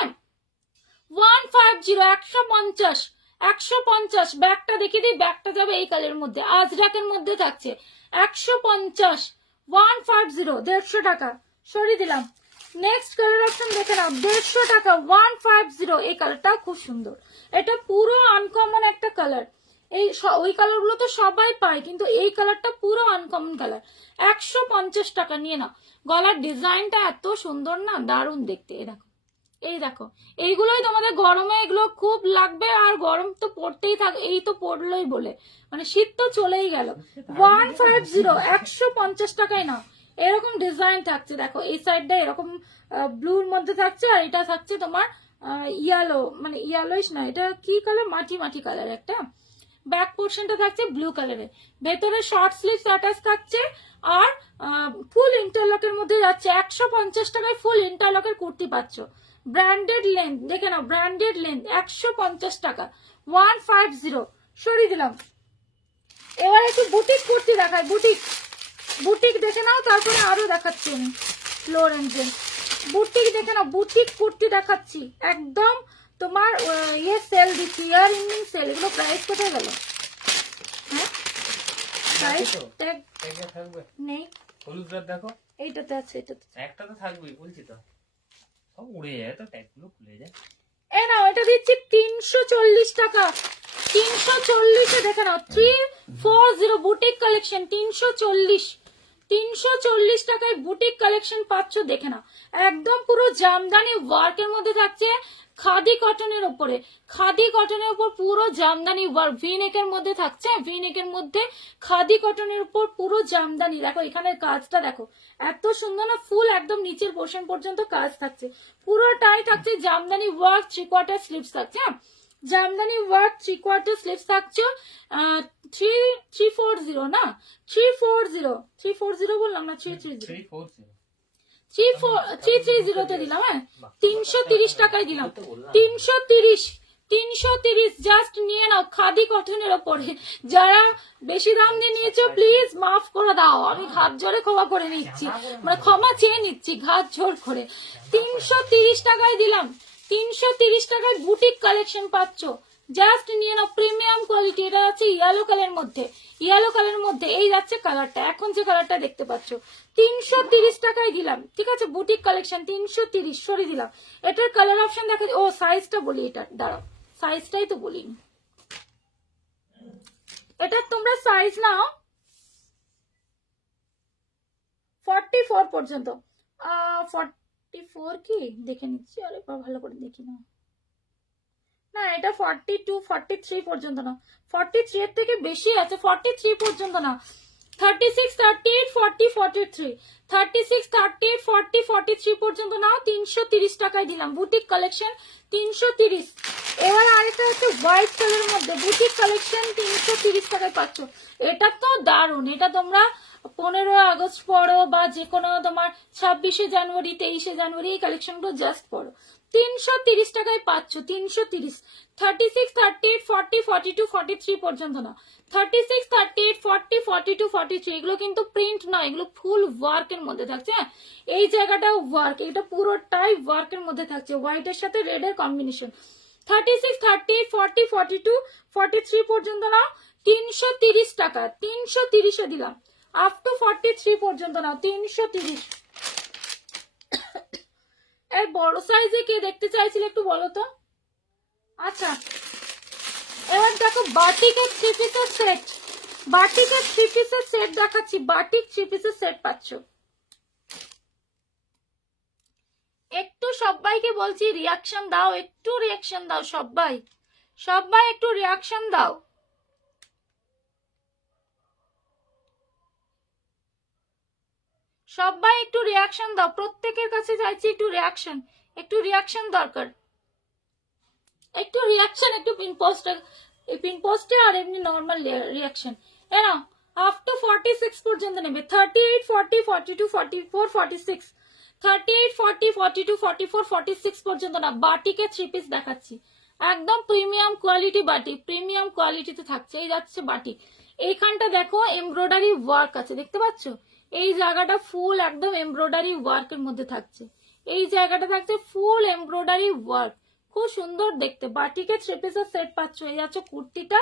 150, 150, 150। ব্যাগটা দেখিয়ে দিই, ব্যাগটা যাবে এই কালারের মধ্যে, আজরাকের মধ্যে থাকছে। 150, 150, 150 টাকা। সরিয়ে দিলাম। নেক্সট কালার অপশন দেখে নাও, 150 টাকা 150। এই কালারটা খুব সুন্দর, এটা পুরো আনকমন একটা কালার। এই ওই কালার গুলো তো সবাই পায়, কিন্তু এই কালারটা পুরো আনকমন কালার। 150 টাকা নিয়ে নাও। গলার ডিজাইনটা এত সুন্দর না, দারুণ দেখতে। এই দেখো, এই দেখো, এইগুলোই তোমাদের গরমে এগুলো খুব লাগবে। আর গরম তো পড়তেই থাকে, এই তো পড়লোই বলে, মানে শীত তো চলেই গেল। 150, 150 টাকায় নাও। এরকম ডিজাইন থাকছে, দেখো এই সাইডটা এরকম ব্লুর মধ্যে থাকছে, আর এটা থাকছে তোমার ইয়েলো, মানে ইয়েলোইশ না, এটা কি কালার, মাটি মাটি কালার একটা। ব্যাক পোর্শনটা থাকছে ব্লু কালারের, ভেতরে শর্ট স্লিভস অ্যাটাচ থাকছে, আর ফুল ইন্টারলকের মধ্যে যাচ্ছে। 150 টাকায় ফুল ইন্টারলকের কুর্তি পাচ্ছ। ব্র্যান্ডেড লেন্থ দেখে নাও, ব্র্যান্ডেড লেন্থ 150 টাকা 150। সরিয়ে দিলাম। এবার একটু বুটিক কুর্তি দেখায়, বুটিক বুটিক দেখে নাও, তারপরে আরো দেখাচ্ছি আমি। ফ্লোর এন্ড বুটিক দেখে নাও, বুটিক কুর্তি দেখাচ্ছি একদম তোমার ইয়ে সেল দিচ্ছি, ইয়ার ইন্ডিং সেল। এগুলো প্রাইস কোথায় গেল? হ্যাঁ প্রাইস ট্যাগ থাকবে নেই, হলুদ রঙ দেখো, এইটাতে আছে, এটাতে একটা তো থাকবেই বলছি তো, সব উড়ে যায় তো, ট্যাগগুলো খুলে যায়। এ নাও, এটা দিচ্ছি 340 টাকা। 340 এ দেখে নাও, 340 বুটিক কালেকশন 340। 340 টাকায় বুটিক কালেকশন পাচ্ছ, দেখে নাও। একদম পুরো জামদানি ওয়ার্কের মধ্যে থাকছে, খাদি কটনের উপরে, খাদি কটনের উপর পুরো জামদানি ওয়ার্ক, ভিনেকের মধ্যে থাকছে, ভিনেকের মধ্যে খাদি কটনের উপর পুরো জামদানি। দেখো এখানে কাজটা দেখো, এত সুন্দর না, ফুল একদম নিচের পোর্শন পর্যন্ত কাজ থাকছে, পুরোটাই থাকছে জামদানি ওয়ার্ক। 3/4 স্লিভস থাকছে, জামদানি ওয়ার্ক 3/4 স্লিভস থাকছে। 340 না, 340 বললাম না, 330 330 তে দিলাম। হ্যাঁ 330 টাকায় দিলাম, 330 জাস্ট নিয়ে নাও। খাদি কটনের ওপরে, যারা বেশি দাম দিয়ে নিয়েছো প্লিজ মাফ করে দাও, আমি হাত জোরে ক্ষমা করে নিচ্ছি, মানে ক্ষমা চেয়ে নিচ্ছি হাত জোর করে। 330 টাকায় দিলাম, 330 টাকায় বুটিক কালেকশন পাচ্ছ, জাস্ট নিয়ে নাও। প্রিমিয়াম কোয়ালিটি, এটা আছে ইয়েলো কালারের মধ্যে, ইয়েলো কালারের মধ্যে এই যাচ্ছে কালারটা, এখন যে কালারটা দেখতে পাচ্ছ। 330 টাকায় দিলাম, ঠিক আছে, বুটিক কালেকশন 330। সরিয়ে দিলাম। এটার কালার অপশন দেখা, ও সাইজটা বলি, এটা দাঁড়াও, সাইজটাই তো বলিনি। এটা তোমরা সাইজ নাও 44 পর্যন্ত। 44 কি দেখে নিচ্ছি, আরে ভালো করে দেখি না, না এটা 42, 43 পর্যন্ত না, 43 এর থেকে বেশি আছে, 43 পর্যন্ত না। 36, 38, 40, 43, 36, 38, 40, 43 পর্যন্ত নাও। 330 টাকায় দিলাম, বুটিক কালেকশন 330। এবার আরেকটা হচ্ছে হোয়াইট কালারের মধ্যে বুটিক কালেকশন 330 টাকায় পাচ্ছ। এটা তো দারুণ, এটা তোমরা 15 আগস্ট পড়ো, বা যে কোনো তোমার 26শে জানুয়ারি, 23শে জানুয়ারি এই কালেকশনগুলো জাস্ট পড়ো। 330 টাকায় পাচ্ছ, 330। 36, 38, 40, 42, 43 পর্যন্ত না, 36, 38, 40, 42, 43 এগুলো কিন্তু প্রিন্ট নয়, এগুলো ফুল ওয়ার্কের মধ্যে থাকছে। এই জায়গাটাও ওয়ার্ক, এটা পুরোটাই ওয়ার্কের মধ্যে থাকছে, হোয়াইটের সাথে রেড এর কম্বিনেশন। 36, 38, 40, 42, 43 পর্যন্ত নাও। 330 টাকা, 330 এ দিলাম। আপ টু 43 পর্যন্ত নাও 330। এই বড় সাইজে কে দেখতে চাইছিল একটু বলো তো। আচ্ছা এবার দেখো বাটিকের 3 পিসের সেট, বাটিকের 3 পিসের সেট দেখাচ্ছি, বাটিক 3 পিসের সেট পাচ্ছ। একটু সবাইকে বলছি রিয়াকশন দাও, একটু রিয়াকশন দাও সবাই, সবাই একটু রিয়াকশন দাও। সবাই একটু রিয়াকশন দাও, প্রত্যেকের কাছে চাইছি একটু রিয়াকশন, একটু রিয়াকশন দরকার, একটু রিয়াকশন, একটু পিনপোস্ট, এই পিনপোস্টে আর এমনি নরমাল রিয়াকশন। এনা আপ টু 46 পর্যন্ত নেবে, 38 40 42 44 46, 38 40 42 44 46 পর্যন্ত না। বাটিকে 3 পিস দেখাচ্ছি, একদম প্রিমিয়াম কোয়ালিটি বাটিক, প্রিমিয়াম কোয়ালিটিতে থাকছে। এই যাচ্ছে বাটিক, এইখানটা দেখো এমব্রয়ডারি ওয়ার্ক আছে, দেখতে পাচ্ছ? এই জায়গাটা ফুল একদম এমব্রয়ডারি ওয়ার্কের মধ্যে থাকছে, এই জায়গাটা থাকছে ফুল এমব্রয়ডারি ওয়ার্ক, খুব সুন্দর দেখতে। বাটিকে 3 পিসের সেট পাচ্ছ। এই যাচ্ছে কুর্তিটা,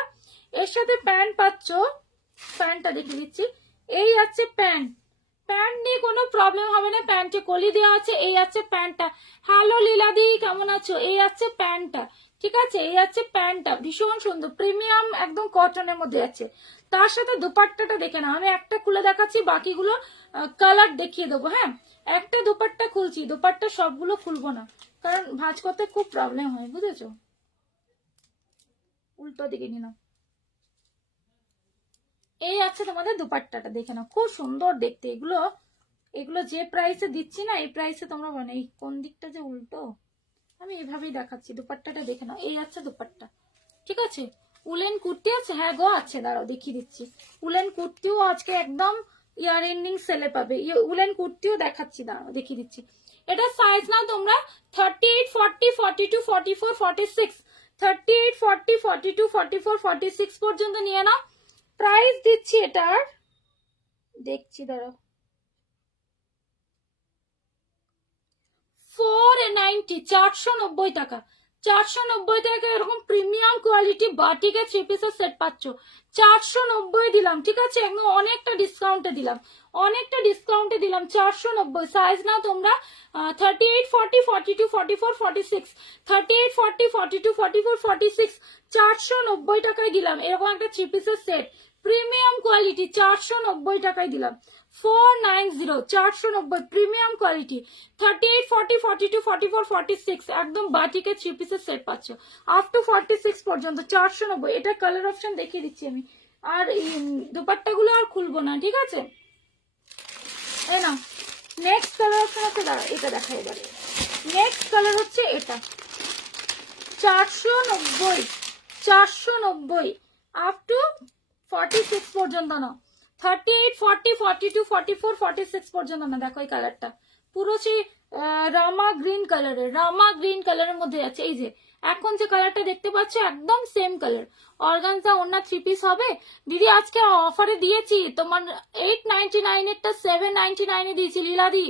এর সাথে প্যান্ট পাচ্ছ, প্যান্টটা দেখে দিচ্ছি। এই আছে প্যান্ট, প্যান্ট নিয়ে কোনো প্রবলেম হবে না, প্যান্টে কলি দেওয়া আছে। এই আছে প্যান্টটা, হ্যালো লীলাদি কেমন আছো? এই আছে প্যান্টটা, ঠিক আছে? এই আছে প্যান্টটা, ভীষণ সুন্দর প্রিমিয়াম একদম কটনের মধ্যে আছে। তার সাথে দুপাট্টাটা দেখে নাও, আমি একটা খুলে দেখাচ্ছি, বাকিগুলো কালার দেখিয়ে দেবো। হ্যাঁ একটা দুপাট্টা খুলছি, দুপাট্টা সবগুলো খুলবো না, কারণ ভাঁজ করতে খুব প্রবলেম হয়, বুঝেছো? উল্টো দিকে নিয়ে নাও। এই আছে তোমাদের দুপাট্টাটা, দেখে নাও খুব সুন্দর দেখতে। এগুলো এগুলো যে প্রাইসে দিচ্ছি না, এই প্রাইসে তোমরা মানে এই কোন দিকটা যে উল্টো, আমি এইভাবেই দেখাচ্ছি। দুপাট্টাটা দেখে নাও, এই আছে দুপাট্টা, ঠিক আছে? উলেন কুর্তি আছে, হ্যাঁ গো আছে, দাঁড়াও দেখিয়ে দিচ্ছি। উলেন কুর্তিও আজকে একদম ইয়ার এন্ডিং সেলে পাবে, উলেন কুর্তিও দেখাচ্ছি, দাঁড়াও দেখিয়ে দিচ্ছি। এটা সাইজ নাও তোমরা 38 40 42 44 46, 38 40 42 44 46 পর্যন্ত নিয়ে নাও। প্রাইস দিচ্ছি এটার, দেখছি দাঁড়াও, 490, 490 টাকা, 490 টাকা। এরকম প্রিমিয়াম কোয়ালিটি বাটিকে 3 পিসের সেট পাচ্ছ, 490 দিলাম, ঠিক আছে? একদম অনেকটা ডিসকাউন্টে দিলাম, অনেকটা ডিসকাউন্টে দিলাম, 490। সাইজ নাও তোমরা 38 40 42 44 46, 38 40 42 44 46, 490 টাকায় দিলাম। এরকম একটা 3 পিসের সেট প্রিমিয়াম কোয়ালিটি 490 টাকায় দিলাম, 490, 490 প্রিমিয়াম কোয়ালিটি, 38 40 42 44 46 একদম বাটিকে 3 পিসের সেট পাচ্ছ আপ টু 46 পর্যন্ত, 490। এটা কালার অপশন দেখিয়ে দিচ্ছি আমি, আর এই দুপাট্টাগুলো আর খুলবো না, ঠিক আছে? এই নাও নেক্সট কালার অপশন আছে, দাঁড়া এটা দেখা এবারে। নেক্সট কালার হচ্ছে এটা, 490, 490 আপ টু 46 পর্যন্ত না, 38 40 42 44 46 পর্যন্ত না। দেখো এই কালারটা পুরো সেই রামা গ্রিন কালারের, রামা গ্রিন কালারের মধ্যে আছে। এই যে এখন যে কালারটা দেখতে পাচ্ছ একদম সেম কালার, অর্গানজা ওড়না 3 পিস হবে। দিদি আজকে অফারে দিয়েছি তোমার 899 এরটা 799 এ দিয়েছি লীলাদি,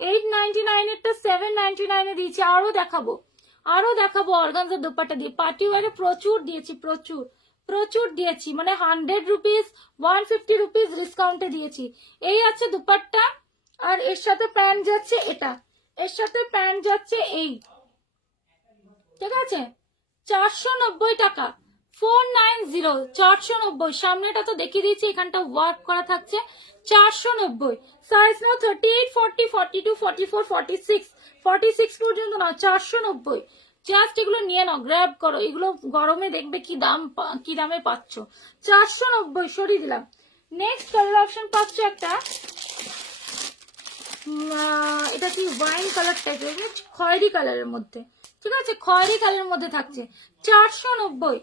899 এরটা 799 এ দিয়েছি। আরো দেখাবো, আরো দেখাবো অর্গানজা দুপাট্টা দিয়ে, পার্টি ওয়ারে প্রচুর দিয়েছি, প্রচুর প্রচুর দিয়েছি, মানে 100 রুপিস 150 রুপিস ডিসকাউন্টে দিয়েছি। এই আছে দুপাট্টা, আর এর সাথে প্যান্ট যাচ্ছে এটা, এর সাথে প্যান্ট যাচ্ছে এই, ঠিক আছে? 490 টাকা, 490, 490। সামনেটা তো দেখিয়ে দিয়েছি, এখানটা ওয়ার্ক করা থাকছে, 490। সাইজ নাও 38 40 42 44 46, 46 পর্যন্ত নাও, 490। জাস্ট এগুলো নিয়ে নাও, গ্র্যাব করো, এগুলো গরমে দেখবে কি দাম, কি দামে পাচ্ছ, 490 সরিয়ে দিলাম। নেক্সট কালার অপশন পাচ্ছ একটা, এটা কি ওয়াইন কালার টাইপের, খয়েরি কালারের মধ্যে, ঠিক আছে? খয়েরি কালারের মধ্যে থাকছে, 490,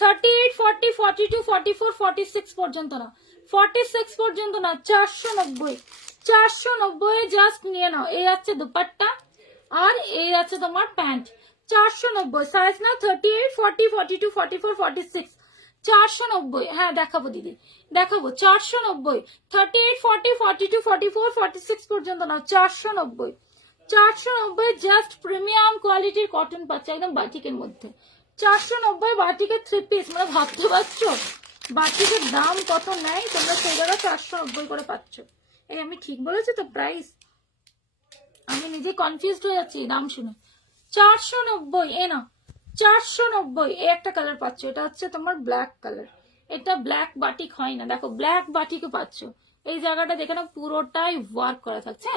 38 40 42 44 46 পর্যন্ত না, 46 পর্যন্ত না, 490, 490 জাস্ট নিয়ে নাও। এই আছে দুপাট্টা, আর এই আছে তোমার প্যান্ট, 490। সাইজ না 38 40 42 44 46, 490। হ্যাঁ দেখাবো দিদি, দেখাবো, 490, 38 40 42 44 46 পর্যন্ত না, 490, 490 জাস্ট প্রিমিয়াম কোয়ালিটির কটন পাচ্ছে একদম বাটিকের মধ্যে, 490 বাটিকের 3 পিস, মানে ভাবতে পারছো, বাটিকের দাম কত নেয় তোমরা সেই জায়গায় 490 করে পাচ্ছ। এই আমি ঠিক বলেছি তো প্রাইস? আমি নিজে কনফিউজড হয়ে যাচ্ছি নাম শুনে। 490, এ না 490। এই একটা কালার পাচ্ছ, এটা হচ্ছে তোমার ব্ল্যাক কালার। এটা ব্ল্যাক বাটিক হয় না, দেখো ব্ল্যাক বাটিকও পাচ্ছ। এই জায়গাটা দেখে না পুরোটাই ওয়ার্ক করা থাকছে,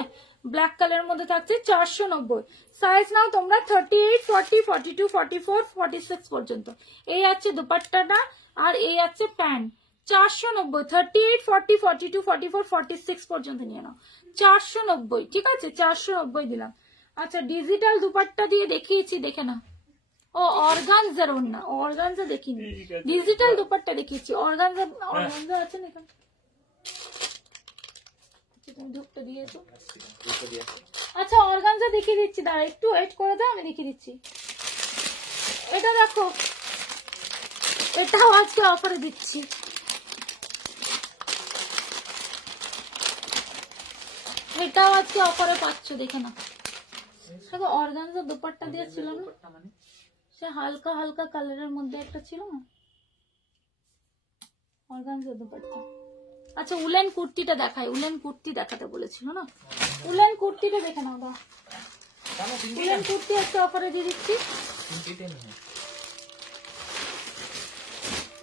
ব্ল্যাক কালারের মধ্যে থাকছে। 490 সাইজ নাও তোমরা 38, 40, 42, 44, 46 পর্যন্ত। এই আছে দুপাট্টাটা আর এই আছে প্যান্ট। 490, 38, 40, 42, 44, 46 পর্যন্ত নিয়ে নাও। 490, ঠিক আছে 490 দিলাম। আচ্ছা ডিজিটাল দুপাট্টা দিয়ে দেখিয়েছি, দেখে না। ও অর্গানজার ওড়না, অর্গানজা দেখিনি, ডিজিটাল দুপাট্টা দেখিয়েছি। অর্গানজা আছে না এখানে? তুমি ঢুকতে দিয়েছো। আচ্ছা অর্গানজা দেখিয়ে দিচ্ছি, দাঁড়া একটু ওয়েট করে দাও, আমি দেখিয়ে দিচ্ছি। এটা দেখো, এটাও আজকে অফারে দিচ্ছি। এটাও আজকে অফারে পাচ্ছ, দেখে না। দেখো অর্গানজা দুপাট্টা দিয়ে ছিল না, সে হালকা হালকা কালারের মধ্যে একটা ছিল না অর্গানজা দুপাট্টা। আচ্ছা উলেন কুর্তিটা দেখাই, উলেন কুর্তি দেখাতে বলেছিল না, উলেন কুর্তিটা দেখে নাও। বা উলেন কুর্তি একটা অফারে দিয়ে দিচ্ছি।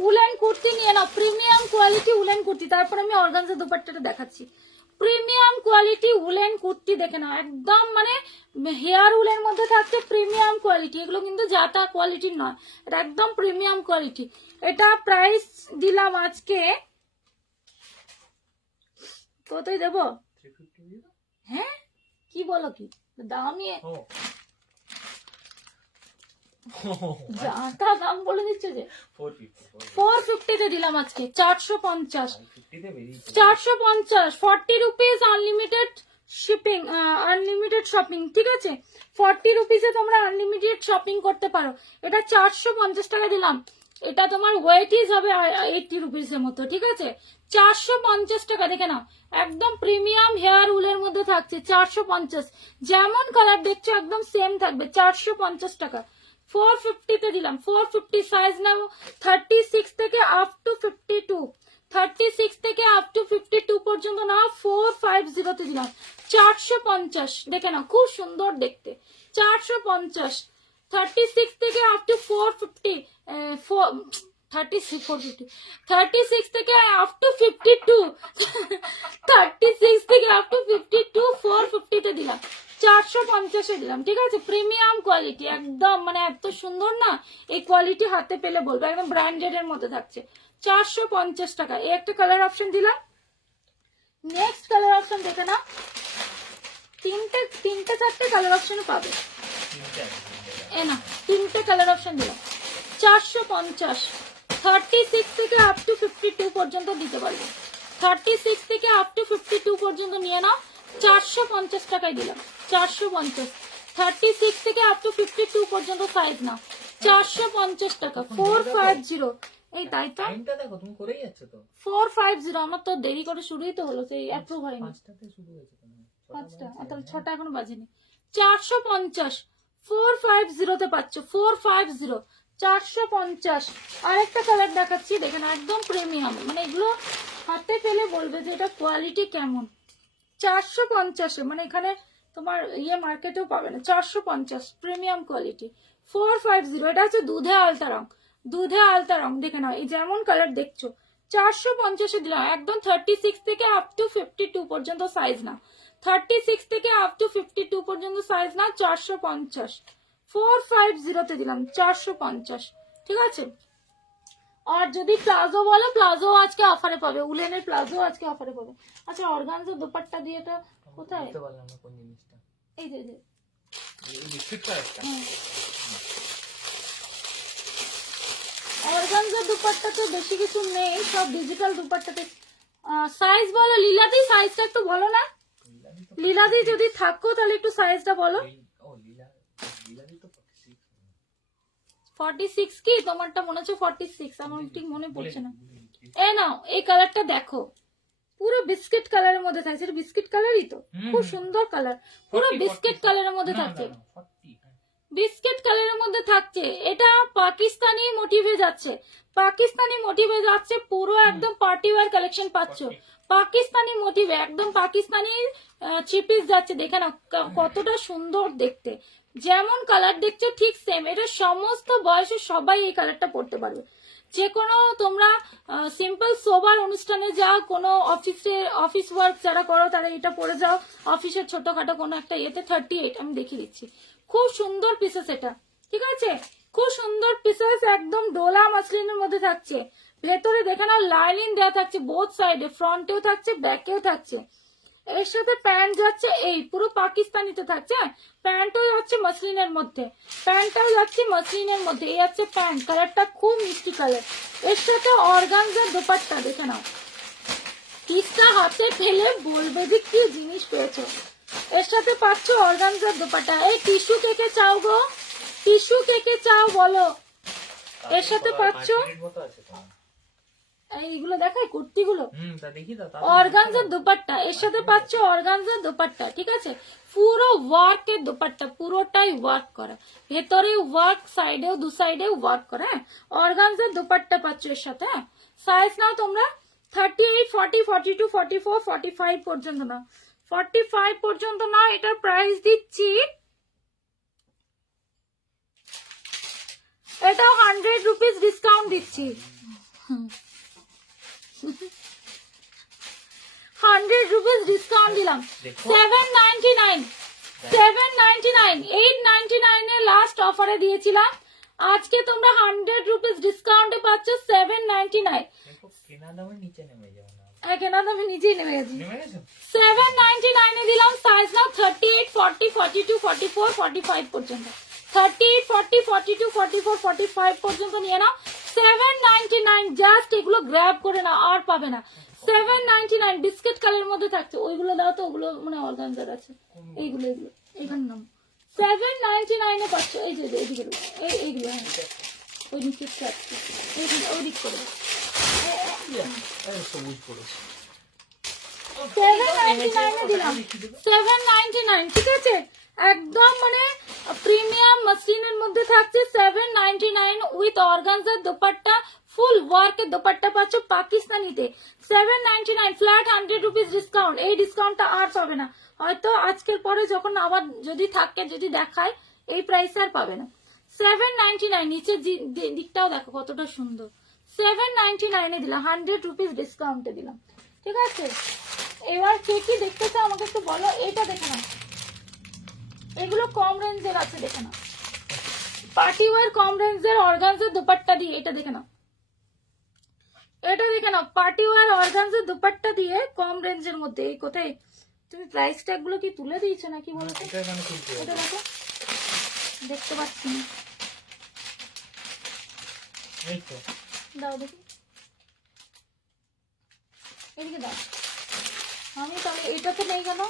উলেন কুর্তি নিয়ে নাও, প্রিমিয়াম কোয়ালিটি উলেন কুর্তি। তারপর আমি অর্গানজা দুপাট্টাটা দেখাচ্ছি। প্রিমিয়াম কোয়ালিটি উলেন কুর্তি দেখে নাও, একদম মানে হেয়ার উলের মধ্যে থাকছে প্রিমিয়াম কোয়ালিটি। এগুলো কিন্তু যাতা কোয়ালিটির নয়, এটা একদম প্রিমিয়াম কোয়ালিটি। এটা প্রাইস দিলাম আজকে কতই দেবো? হ্যাঁ কি বলো, কি দামই যাতা দাম বলে দিচ্ছে যে 450 তে দিলাম আজকে। 450, 450, 40 rupees unlimited shipping, unlimited shopping, ঠিক আছে 40 রুপিসে তোমরা আনলিমিটেড শপিং করতে পারো। এটা 450 টাকা দিলাম। এটা তোমার ওয়েটিস হবে 80 রুপিসের মতো, ঠিক আছে 450 টাকা। দেখে নাও একদম প্রিমিয়াম হেয়ার উলের মধ্যে থাকছে 450। যেমন কালার দেখছো একদম সেম থাকবে 450 টাকা। 450 তে দিলাম। 450 সাইজ নাও 36 থেকে আপ টু 52, 36 থেকে আপ টু 52 পর্যন্ত না। 450 তে দিলাম 450। দেখে নাও খুব সুন্দর দেখতে 450। 36 থেকে আপ টু 450, 36 থেকে আপ টু 52, 36 থেকে আপ টু 52, 450 তে দিলাম 450 দিলাম, ঠিক আছে প্রিমিয়াম কোয়ালিটি একদম, মানে এত সুন্দর না, এই কোয়ালিটি হাতে পেলে বলবো একদম ব্র্যান্ডেড এর মধ্যে থাকছে 450 টাকা। এই একটা কালার অপশন দিলাম। নেক্সট কালার অপশন দেখে না, তিনটে চারটে কালার অপশন পাবে। এ না তিনটে কালার অপশন দিলাম 450। 36 থেকে আপ টু 52 পর্যন্ত দিতে পারবে। 36 থেকে আপ টু 52 পর্যন্ত নিয়ে নাও 450 টাকায় দিলাম 450। 36 থেকে আপ টু 52 পর্যন্ত সাইজ নাও 450 টাকা। 450। এই তাই তো টাইমটা দেখো তুমি করেই যাচ্ছ তো। 450 আমার তো দেরি করে শুরুই তো হলো, সেই অ্যাপ্রুভ হয়নি। 5টাতে শুরু হয়েছে তোমার, 5টা তাহলে 6টা এখনো বাজেনি। 450 450 তে পাচ্ছ 450 450। আরেকটা কালার দেখাচ্ছি, দেখেন একদম প্রিমিয়াম, মানে এগুলো হাতে পেলে বলবে যে এটা কোয়ালিটি কেমন। 450 মানে এখানে তোমার ইয়ে মার্কেটেও পাবে না। 450 প্রিমিয়াম কোয়ালিটি 450। এটা হচ্ছে দুধে আলতা রং, দুধে আলতা রং দেখে নাও, এই যেমন কালার দেখছো 450 দিলাম একদম। 36 থেকে আপ টু 52 পর্যন্ত সাইজ না, 36 থেকে আপ টু 52 পর্যন্ত সাইজ না 450। 450 তে দিলাম 450, ঠিক আছে। আর যদি প্লাজো বলো, প্লাজো আজকে অফারে পাবে, উলেনের প্লাজো আজকে অফারে পাবে। আচ্ছা অর্গানজা দোপাট্টা দিয়ে এটা কোথায়? বুঝতে পারলাম না কোন জিনিসটা। এই যে এই বিস্কিট কালারটা। অর্গানজা দুপাট্টাতে বেশি কিছু নেই, সব ডিজিটাল দুপাট্টাতে। সাইজ বলো লীলাদি, সাইজটা একটু বলো না লীলাদি, যদি থাকো তাহলে একটু সাইজটা বলো। ও লীলাদি তো 46। 46 কি তোমারটা মনে হচ্ছে 46, আমার ঠিক মনে পড়ছে না। এ নাও এই কালারটা দেখো, পুরো বিস্কিট কালারের মধ্যে থাকছে। এটা বিস্কিট কালারই তো, খুব সুন্দর কালার, পুরো বিস্কিট কালারের মধ্যে থাকছে। বিস্কিট কালারের মধ্যে থাকছে, এটা পাকিস্তানি মোটিভে যাচ্ছে, পাকিস্তানি মোটিভে যাচ্ছে, পুরো একদম পার্টি ওয়্যার কালেকশন পাচ্ছ, পাকিস্তানি মোটিভে একদম পাকিস্তানি থ্রি পিস যাচ্ছে। দেখে না কতটা সুন্দর দেখতে, যেমন কালার দেখছো ঠিক সেম। এটা সমস্ত বয়সের সবাই এই কালারটা পরতে পারবে। যে কোনো তোমরা সিম্পল সোবার অনুষ্ঠানে যাও, কোনো অফিস ওয়ার্ক যারা করো তারা এটা পরে যাও, অফিসের ছোটখাটো কোনো একটা ইয়েতে। 38 আমি দেখিয়ে দিচ্ছি, খুব সুন্দর পিসেস এটা, ঠিক আছে, খুব সুন্দর পিসেস, একদম ডোলা মাসলিনের মধ্যে থাকছে। ভেতরে দেখে না লাইনিং দেওয়া থাকছে, বোথ সাইডে, ফ্রন্টেও থাকছে, ব্যাকেও থাকছে। এর সাথে প্যান্ট যাচ্ছে এই পুরো পাকিস্তানিতে থাকছে, প্যান্টও যাচ্ছে মসলিনের মধ্যে, প্যান্টটাও যাচ্ছে মসলিনের মধ্যে। এই হচ্ছে প্যান্ট, কালারটা খুব মিষ্টি কালার। এর সাথে অর্গানজার দোপাট্টা দেখে নাও, পিসটা হাতে ফেলে বলবে যে কি জিনিস পেয়েছো। এর সাথে পাচ্ছ অর্গানজার দোপাট্টা। এই টিস্যু কেকে চাও গো, টিস্যু কেকে চাও বলো। এর সাথে পাচ্ছ এইগুলো দেখায় কুর্তিগুলো, অর্গানজার দোপাট্টা। এর সাথে পাচ্ছ অর্গানজার দোপাট্টা, ঠিক আছে, পুরো ওয়ার্কের দোপাট্টা, পুরোটাই ওয়ার্ক করা, ভেতরে ওয়ার্ক, সাইডেও দু সাইডে ওয়ার্ক করা। হ্যাঁ, অর্গানজার দোপাট্টা পাচ্ছ এর সাথে। হ্যাঁ, সাইজ নাও তোমরা 38, 40, 42, 44, 45 পর্যন্ত নাও, 45 পর্যন্ত নাও। এটার প্রাইস দিচ্ছি, এটাও 100 রুপিস ডিসকাউন্ট দিচ্ছি, 100 রুপিস ডিসকাউন্ট দিলাম, 799, 799, 899 এর লাস্ট অফারে দিয়েছিলাম, আজকে তোমরা 100 রুপিস ডিসকাউন্টে পাচ্ছ 799। কেনা দামে নিচে নেমে যাও না, হ্যাঁ কেনা দামে নিচেই নেমে গেছে, 799 এ দিলাম। সাইজ নাও 38, 40, 42, 44, 45 পর্যন্ত, 38, 40, 42, 44, 45 পর্যন্ত নিয়ে নাও। 799 জাস্ট, এগুলো গ্র্যাব করে নাও, আর পাবে না। 799 বিস্কিট কালারের মধ্যে থাকছে, ওইগুলো দাও তো, ওগুলো মানে অর্গানজার আছে, এইগুলো এগুলো এখানে নাম 799 এ পাচ্ছ। এই যে এইদিকে এইগুলো, হ্যাঁ ওই নিচে থাকছে, এইগুলো ওই দিক করে সবুজ পড়েছে। 799 এ দিলাম, 799, ঠিক আছে, একদম মানে প্রিমিয়াম মসলিনের মধ্যে থাকছে 799 উইথ অর্গানজার দোপাট্টা, ফুল ওয়ার্কের দোপাট্টা পাচ্ছ পাকিস্তানিতে। 799 ফ্ল্যাট 100 রুপিস ডিসকাউন্ট। এই ডিসকাউন্টটা আর পাবে না, হয়তো আজকের পরে যখন আবার যদি থাকে, যদি দেখায়, এই প্রাইস আর পাবে না। 799, নিচের দিকটাও দেখো কতটা সুন্দর। 799 এ দিলাম, 100 রুপিস ডিসকাউন্টে দিলাম, ঠিক আছে। এবার কে কি দেখতে চাও আমাকে একটু বলো। এটা দেখে নাও, এগুলো কম রেঞ্জের আছে, দেখে নাও, পার্টি ওয়্যার কম রেঞ্জের অর্গানজার দোপাট্টা দিয়ে। এটা দেখে নাও, এটা দেখে নাও, পার্টি ওয়্যার অর্গানজার দোপাট্টা দিয়ে কম রেঞ্জের মধ্যে। এই কোথায় তুমি প্রাইস ট্যাগ গুলো কি তুলে দিয়েছো নাকি বলো তো? এটা দেখো, দেখতে পাচ্ছি না, দাও দেখি, এদিকে দাও। আমি তাহলে এটা তো নেই কেন?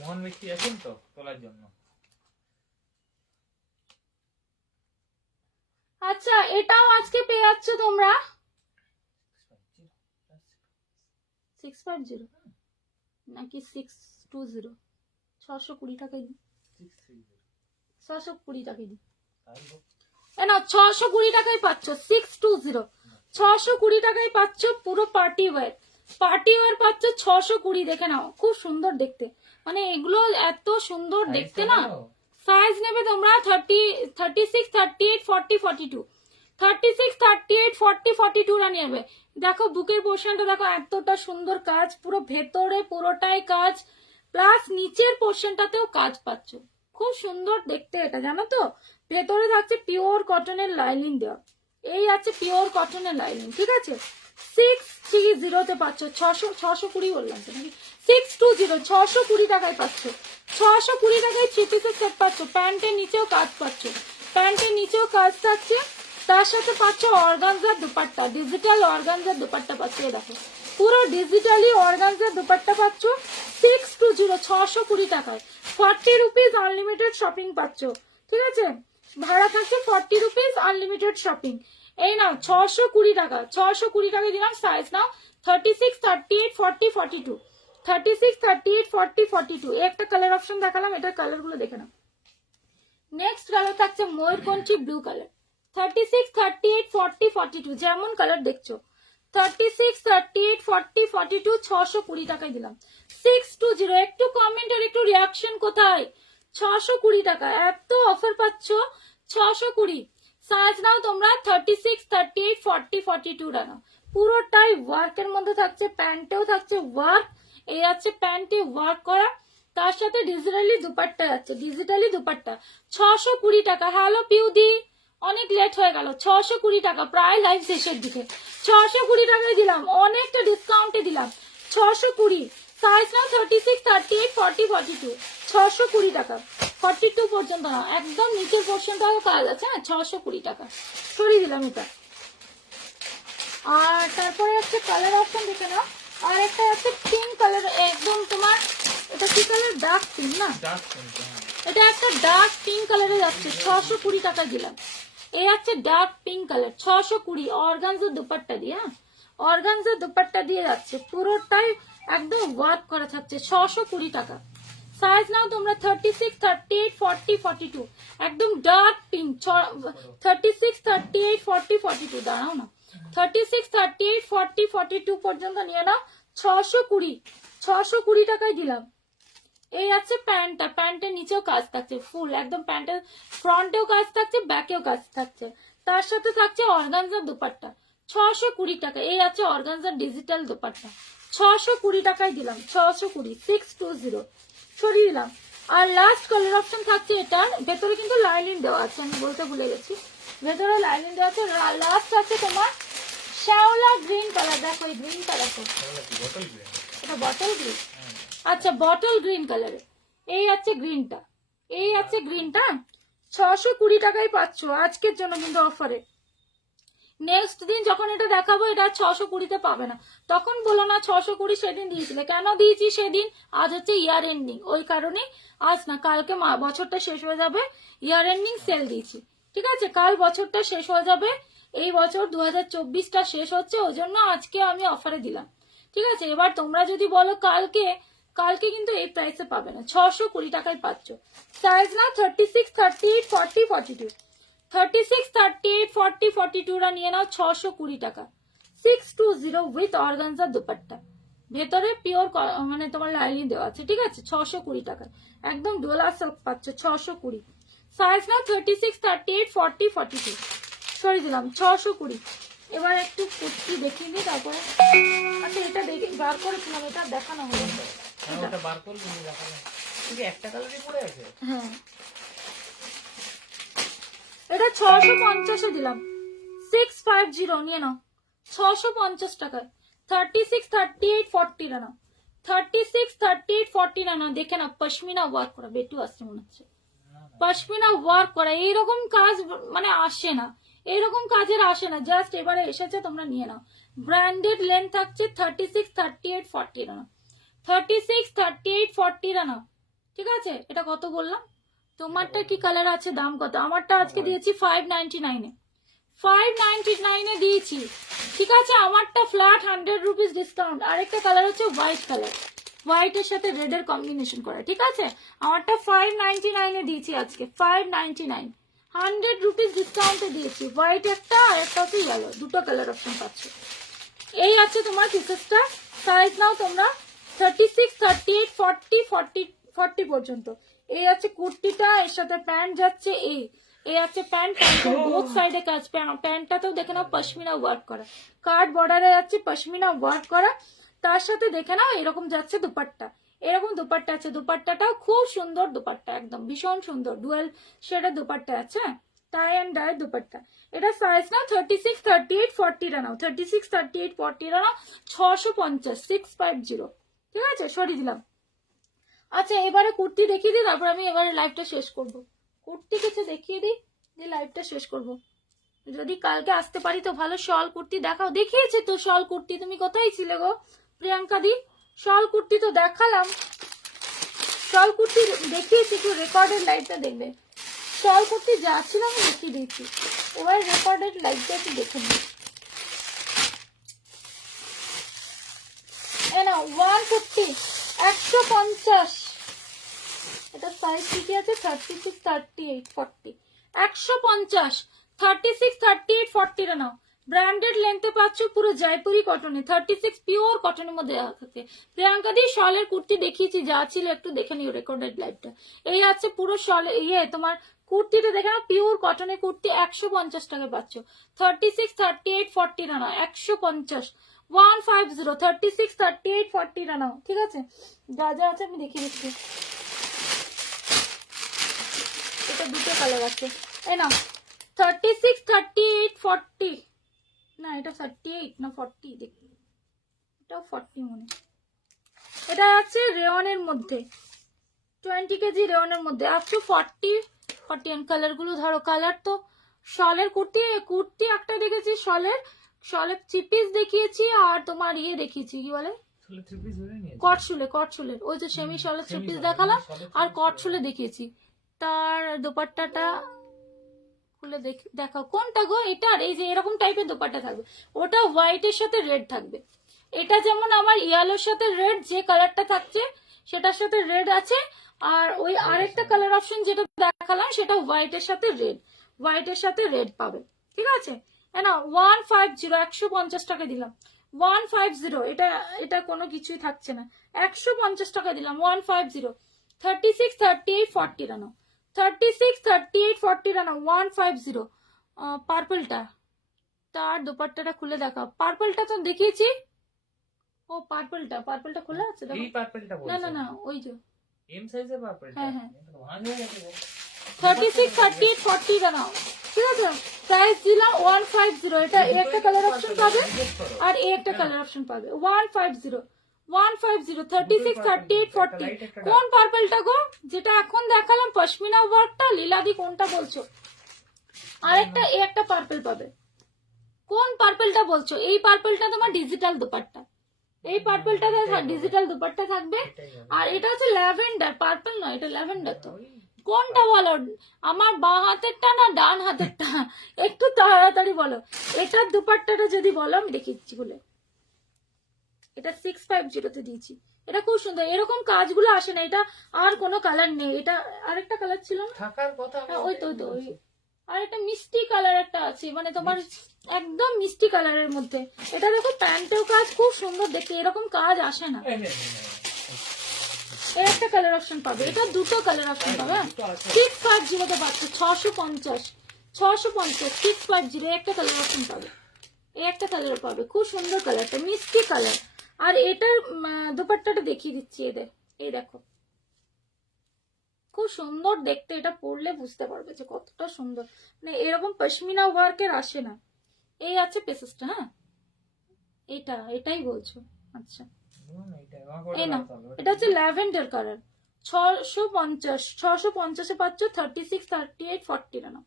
মোহন ব্যক্তি আছেন তো তোলার জন্য। আচ্ছা, এটাও আজকে পেয়ে যাচ্ছ তোমরা 650 নাকি 620, 620 টাকায় দিই, 620 টাকায় দিই, না 620 টাকায় পাচ্ছ, 620, 620 টাকায় পাচ্ছ পুরো পার্টি ওয়্যার, পার্টি ওয়্যার পাচ্ছ 620। দেখে নাও, খুব সুন্দর দেখতে, মানে এগুলো এত সুন্দর দেখতে না। সাইজ নেবে তোমরা 30, 36, 38, 40, 42, 36, 38, 40, 42 রা নেবে। দেখো বুকের পোর্শনটা দেখো, এতটা সুন্দর কাজ, পুরো ভেতরে পুরোটাই কাজ, প্লাস নিচের পোর্শনটাতেও কাজ পাচ্ছ, খুব সুন্দর দেখতে এটা, জানো তো। ভেতরে থাকছে পিওর কটনের লাইনিং দেওয়া, এই আছে পিওর কটনের লাইনিং, ঠিক আছে। 630 তে পাচ্ছ, 620 বললাম তো নাকি, 620, 620 টাকায় পাচ্ছ, 620 টাকায় 3 পিসের সেট পাচ্ছ। প্যান্টের নিচেও কাজ পাচ্ছ, প্যান্টের নিচেও কাজ থাকছে, তার সাথে পাচ্ছ organza dupatta, digital organza dupatta পাচ্ছ। দেখো পুরো ডিজিটালি অর্গানজার দুপাট্টা পাচ্ছ 620, 620 টাকায়। 40 রুপিস আনলিমিটেড শপিং পাচ্ছ, ঠিক আছে, ভাড়া থাকছে 40 রুপিস আনলিমিটেড শপিং। এই নাও 620 টাকা, 620 টাকা দিলাম। সাইজ নাও 36, 38, 40, 42, 36, 38, 40, 42 একটা কালার অপশন দেখালাম, এটার কালার গুলো দেখে নাও। নেক্সট কালার থাকছে ময়ূরকণ্ঠী ব্লু কালার। 36, 38, 40, 42 যেমন কালার দেখছো। 36, 38, 40, 42 620 টাকায় দিলাম। 620 একটু কমেন্ট আর একটু রিয়াকশন কোথায়? 620 টাকা এত অফার পাচ্ছ। 620 সাইজ নাও তোমরা 36, 38, 40, 42 টাকা। পুরোটাই ওয়ার্কের মধ্যে থাকছে, প্যান্টেও থাকছে ওয়ার্ক। এই আছে প্যান্টে ওয়ার্ক করা, তার সাথে ডিজিটালি দুপাট্টা আছে, ডিজিটালি দুপাট্টা। 620 টাকা। হ্যালো পিউদি, অনেক লেট হয়ে গেল। 620 টাকা, প্রায় লাইভ শেষের দিকে। 620 টাকায় দিলাম, অনেকটা ডিসকাউন্টে দিলাম। 620 সাইজ নাও 36, 38, 40, 42 620 টাকা। 42 পর্যন্ত না, একদম নিচের পোর্শনটাও কাজ আছে। হ্যাঁ 620 টাকা সরিয়ে দিলাম এটা। আর তারপরে হচ্ছে কালার অপশন দেখে নাও। আর একটা আছে পিঙ্ক কালার, একদম তোমার এটা কি কালার? ডার্ক পিঙ্ক না, এটা একটা ডার্ক পিঙ্ক কালারে যাচ্ছে। 620 টাকা দিলাম। এই হচ্ছে dark pink colour 620 organza dupatta দিয়ে। হ্যাঁ অর্গানজার দুপাট্টা দিয়ে যাচ্ছে, পুরোটাই একদম ওয়ার্ক করা থাকছে। 620 টাকা। সাইজ নাও তোমরা 36, 38, 40, 42 একদম ডার্ক পিঙ্ক। 36, 38, 40, 42 দাঁড়াও না। 36, 38, 40, 42 পর্যন্ত নিয়ে নাও। 620 টাকায় দিলাম। এই আছে প্যান্টটা, প্যান্টের নিচেও কাজ থাকছে ফুল, একদম প্যান্টের ফ্রন্টেও কাজ থাকছে, ব্যাকেও কাজ থাকছে, তার সাথে থাকছে অর্গানজার দুপাট্টা। 620 টাকা। এই আছে অর্গানজার ডিজিটাল দুপাট্টা। 620 টাকায় দিলাম। 620 620 সরিয়ে দিলাম। আর লাস্ট কালার অপশন থাকছে এটার ভেতরে কিন্তু লাইনিং দেওয়া আছে, আমি বলতে ভুলে গেছি, ভেতরে লাইনিং দেওয়া আছে। লাস্ট আছে তোমার শ্যাওলা গ্রিন কালার। দেখো এই গ্রিন কালারটা, এটা বটল গ্রিন। আচ্ছা বটল গ্রিন কালারে এই আছে গ্রিনটা, এই আছে গ্রিনটা। 620 টাকায় পাচ্ছ আজকের জন্য কিন্তু অফারে। নেক্সট দিন যখন এটা দেখাবো এটা 620-তে পাবে না, তখন বলো না 620 সেদিন দিয়েছিলে। কেন দিয়েছি সেদিন? আজ হচ্ছে ইয়ার এন্ডিং, ওই কারণে আজ না, কালকে বছরটা শেষ হয়ে যাবে, ইয়ার এন্ডিং সেল দিয়েছি। ঠিক আছে, কাল বছরটা শেষ হয়ে যাবে, এই বছর 2024টা শেষ হচ্ছে, ওই জন্য আজকে আমি অফারে দিলাম। ঠিক আছে, এবার তোমরা যদি বলো কালকে, কালকে কিন্তু এই প্রাইসে পাবে না। 620 টাকায় পাচ্ছ। সাইজ না 36, 38, 40, 42 36, 38, 40, 42 রা নিয়ে নাও। 620 টাকা। 620 উইথ অর্গানজা দুপাট্টা, ভেতরে পিওর মানে তোমার লাইনিং দেওয়া আছে। ঠিক আছে, 620 টাকা একদম ডোলা সিল্ক পাচ্ছ। 620 সাইজ না 36, 38, 40, 42 সরিয়ে দিলাম। 620। এবার একটু কুর্তি দেখিয়ে দিই তারপরে। আচ্ছা এটা দেখি বার করেছিলাম, এটা দেখানো হলো। ওটা বার করবি দেখালাম, কিন্তু একটা কালারই পড়ে আছে। হ্যাঁ এটা 650 দিলাম। 650 নিয়ে নাও। 650 টাকায় 36, 38, 40 রানা। 36, 38, 40 রানা দেখে না, পশমিনা ওয়ার্ক করা। বেটু আসছে মনে হচ্ছে, পশমিনা ওয়ার্ক করা। এইরকম কাজ মানে আসে না, এইরকম কাজের আসে না, জাস্ট এবারে এসেছে, তোমরা নিয়ে নাও। ব্র্যান্ডেড লেন্থ থাকছে 36, 38, 40 রানা। 36, 38, 40 রানা। ঠিক আছে, এটা কত বললাম? তোমারটা কি কালার আছে, দাম কত? আমারটা আজকে দিয়েছি 599-এ। 599-এ দিয়েছি। ঠিক আছে, আমারটা ফ্ল্যাট 100 রুপিস ডিসকাউন্ট। আরেকটা কালার হচ্ছে হোয়াইট কালার, হোয়াইটের সাথে রেড এর কম্বিনেশন করা। ঠিক আছে, আমারটা 599-এ দিয়েছি আজকে। 599 100 রুপিস ডিসকাউন্টে দিয়েছি। হোয়াইট একটা আর একটা হচ্ছে ইয়েলো, দুটো কালার অপশন পাচ্ছ। এই আছে তোমার পিসেসটা। সাইজ নাও তোমরা 36, 38, 40, 40 পর্যন্ত। এই আছে কুর্তিটা, এর সাথে প্যান্ট যাচ্ছে। এই আছে প্যান্ট, বোথ সাইডে কাজ। প্যান্টটাতেও দেখে নাও পশমিনা ওয়ার্ক করা, কার্ড বর্ডারে যাচ্ছে পশমিনা ওয়ার্ক করা, তার সাথে দেখে নাও এরকম যাচ্ছে দুপাট্টা। এরকম দুপাট্টা আছে, দুপাট্টাটাও খুব সুন্দর দুপাট্টা, একদম ভীষণ সুন্দর ডুয়াল শেডের দুপাট্টা আছে, টাই অ্যান্ড ডাই দুপাট্টা। এটা সাইজ নাও 36, 38, 40 নাও। 36, 38, 40 নাও। 650 650। ঠিক আছে, সরিয়ে দিলাম। আচ্ছা এবারে কুর্তি দেখিয়ে দিই, তারপর আমি এবারে লাইভটা শেষ করব। কুর্তি কিছু দেখিয়ে দিই, যে লাইভটা শেষ করব। যদি কালকে আসতে পারি তো ভালো। শল কুর্তি দেখাও, দেখিয়েছে তো শল কুর্তি। তুমি কোথায় ছিলে গো প্রিয়াঙ্কা দি? শল কুর্তি তো দেখালাম, শল কুর্তি দেখিয়েছি। একটু রেকর্ডেড লাইভটা দেখবে, শল কুর্তি যা ছিল আমি দেখিয়ে দিয়েছি। এবার রেকর্ডেড লাইভটা একটু দেখে নিই। এ না 150 150, এটা সাইজ ঠিকই আছে, 36, 38, 40, 150, 36, 38, 40 টা নাও। ব্র্যান্ডেড লেন্থে পাচ্ছ, পুরো জয়পুরি কটনে, 36 পিওর কটনের মধ্যে থাকে। প্রিয়াঙ্কা দি শলের কুর্তি দেখিয়েছি, যা ছিল একটু দেখে নিও রেকর্ডেড লাইভটা। এই আছে পুরো শলে তোমার কুর্তিটা দেখে না, পিওর কটনের কুর্তি 150 টাকা পাচ্ছ। 36, 38, 40 টা নাও, 150, 150, 36, 38, 40 টা নাও। ঠিক আছে, যা যা আছে আমি দেখিয়ে দিচ্ছি। এটা দুটো কালার আছে, এই নাও 36, 38, 40, না এটা 38 না 40, দেখি এটাও 40 মনে। এটা আছে রেওয়ানের মধ্যে, 20 কেজি রেওয়ানের মধ্যে আছে 40, 40 কালার গুলো ধরো। কালার তো শলের কুর্তি, কুর্তি একটা দেখেছি শলের, শলের চিপিস দেখিয়েছি, আর তোমার দেখিয়েছি কি বলে কটশুলের ওই যে সেমি শলের চিপিস দেখালাম, আর কটশুলে দেখিয়েছি। তার দোপাট্টাটা খুলে দেখাও কোনটা গো, এটার এই যে এরকম টাইপের দোপাট্টা থাকবে, ওটা হোয়াইটের সাথে রেড থাকবে। এটা যেমন আমার ইয়েলোর সাথে রেড যে কালারটা থাকছে সেটার সাথে রেড আছে, আর ওই আরেকটা কালার অপশন যেটা দেখালাম সেটা হোয়াইটের সাথে রেড, হোয়াইটের সাথে রেড পাবে। ঠিক আছে, না 150, 150 টাকা দিলাম, 150, এটা এটা কোনো কিছুই থাকছে না, 150 টাকা দিলাম, 150, 36, 38, 40 রানো, 36, 38, 40 রানো, 150। পার্পলটা, তার দোপাট্টাটা খুলে দেখাও। পার্পলটা তো দেখিয়েছি, ও পার্পলটা খোলা আছে দেখো। এই পার্পলটা বলছো? না না না, ওই যে এম সাইজের পার্পলটা। হ্যাঁ হ্যাঁ, এটা তো ভাঁজ হয়ে গেছে গো। 36, 38, 40 টা নাও। ঠিক আছে, প্রাইস দিলাম 150। এটা এই একটা কালার অপশন পাবে, আর এই একটা কালার অপশন পাবে। 150, 150, 36, 38, 40। কোন পার্পলটা গো, যেটা এখন দেখালাম পশমিনা ওয়ার্কটা, লীলাদি কোনটা বলছো? আরেকটা এই একটা পার্পল পাবে, কোন পার্পলটা বলছো? এই পার্পলটা তোমার ডিজিটাল দুপাট্টা, এই পার্পলটা ডিজিটাল দুপাট্টা থাকবে। আর এটা হচ্ছে ল্যাভেন্ডার, পার্পল নয়, এটা ল্যাভেন্ডার। তো কোনটা বলো, আমার বাঁ হাতেরটা না ডান হাতেরটা, একটু তাড়াতাড়ি বলো। এটার দুপাট্টাটা যদি বলো আমি দেখিচ্ছি বলে, এটা 650 তে দিয়েছি। এটা খুব সুন্দর, এরকম কাজগুলো আসে না, এটা আর কোনো কালার নেই। এটা আরেকটা কালার ছিল না থাকার কথা, ওই তো ওই, আর একটা মিষ্টি কালার একটা আছে, মানে তোমার একদম মিষ্টি কালারের মধ্যে। এটা দেখো প্যান্টেও কাজ খুব সুন্দর দেখতে, এরকম কাজ আসে না। এর একটা কালার অপশন পাবে, এটা দুটো কালার অপশন পাবে। 650 তে পাচ্ছে, 650, 650, 650 একটা কালার অপশন পাবে, এই একটা কালার পাবে, খুব সুন্দর কালারটা, মিষ্টি কালার। আর এটার দোপাট্টাটা দেখিয়ে দিচ্ছি, এই দেখো খুব সুন্দর দেখতে, এটা পরলে বুঝতে পারবে যে কতটা সুন্দর, মানে এরকম পশমিনা ওয়ার্কের আসে না। এই আছে পেসেসটা, হ্যাঁ এটাই বলছো, আচ্ছা এই না, এটা হচ্ছে ল্যাভেন্ডার কালার, 650, 650 এ পাচ্ছ। 36, 38, 40 রানা,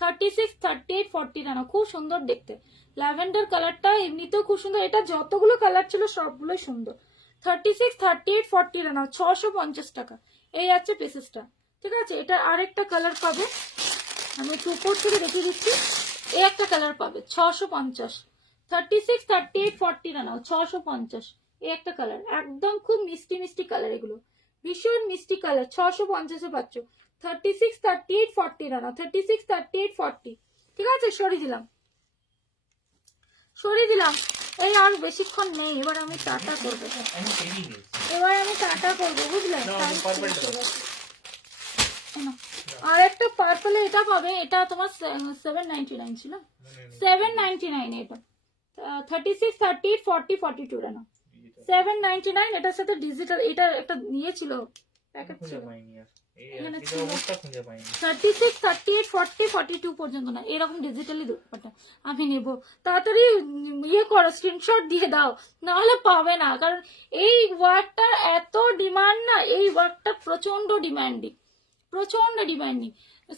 36, 38, 40 রানা, খুব সুন্দর দেখতে। ল্যাভেন্ডার কালারটা এমনিতেও খুব সুন্দর, এটা যতগুলো কালার ছিল সবগুলোই সুন্দর। 36, 38, 40 রানা, 650 টাকা। এই আছে পেসেসটা। ঠিক আছে, এটা আরেকটা কালার পাবে, আমি একটু উপর থেকে দেখিয়ে দিচ্ছি। এই একটা কালার পাবে 650, 36, 38, 40 রানা, 650। এই একটা কালার একদম খুব মিষ্টি মিষ্টি কালার, এগুলো ভীষণ মিষ্টি কালার। 650 এ পাচ্ছ। 36, 38, 40 রানা, 36, 38, 40। ঠিক আছে, সরিয়ে দিলাম। এই আর বেশিক্ষণ নেই, এবার আমি টাটা করবো, বুঝলে। আর একটা পার্পলে এটা পাবে, এটা তোমার 799 ছিল, 799 এটা। 36, 38, 40, 42 রানা, 799। এটার সাথে ডিজিটাল, এটা একটা নিয়েছিল প্যাকেট ছিল, এখানে ছিল 36, 38, 40, 42 পর্যন্ত না, এরকম ডিজিটালি দোপাট্টা আমি নেব। তাড়াতাড়ি করো, স্ক্রিনশট দিয়ে দাও, নাহলে পাবে না। কারণ এই ওয়ার্কটার এত ডিমান্ড না, এই ওয়ার্কটা প্রচন্ড ডিমান্ডিং।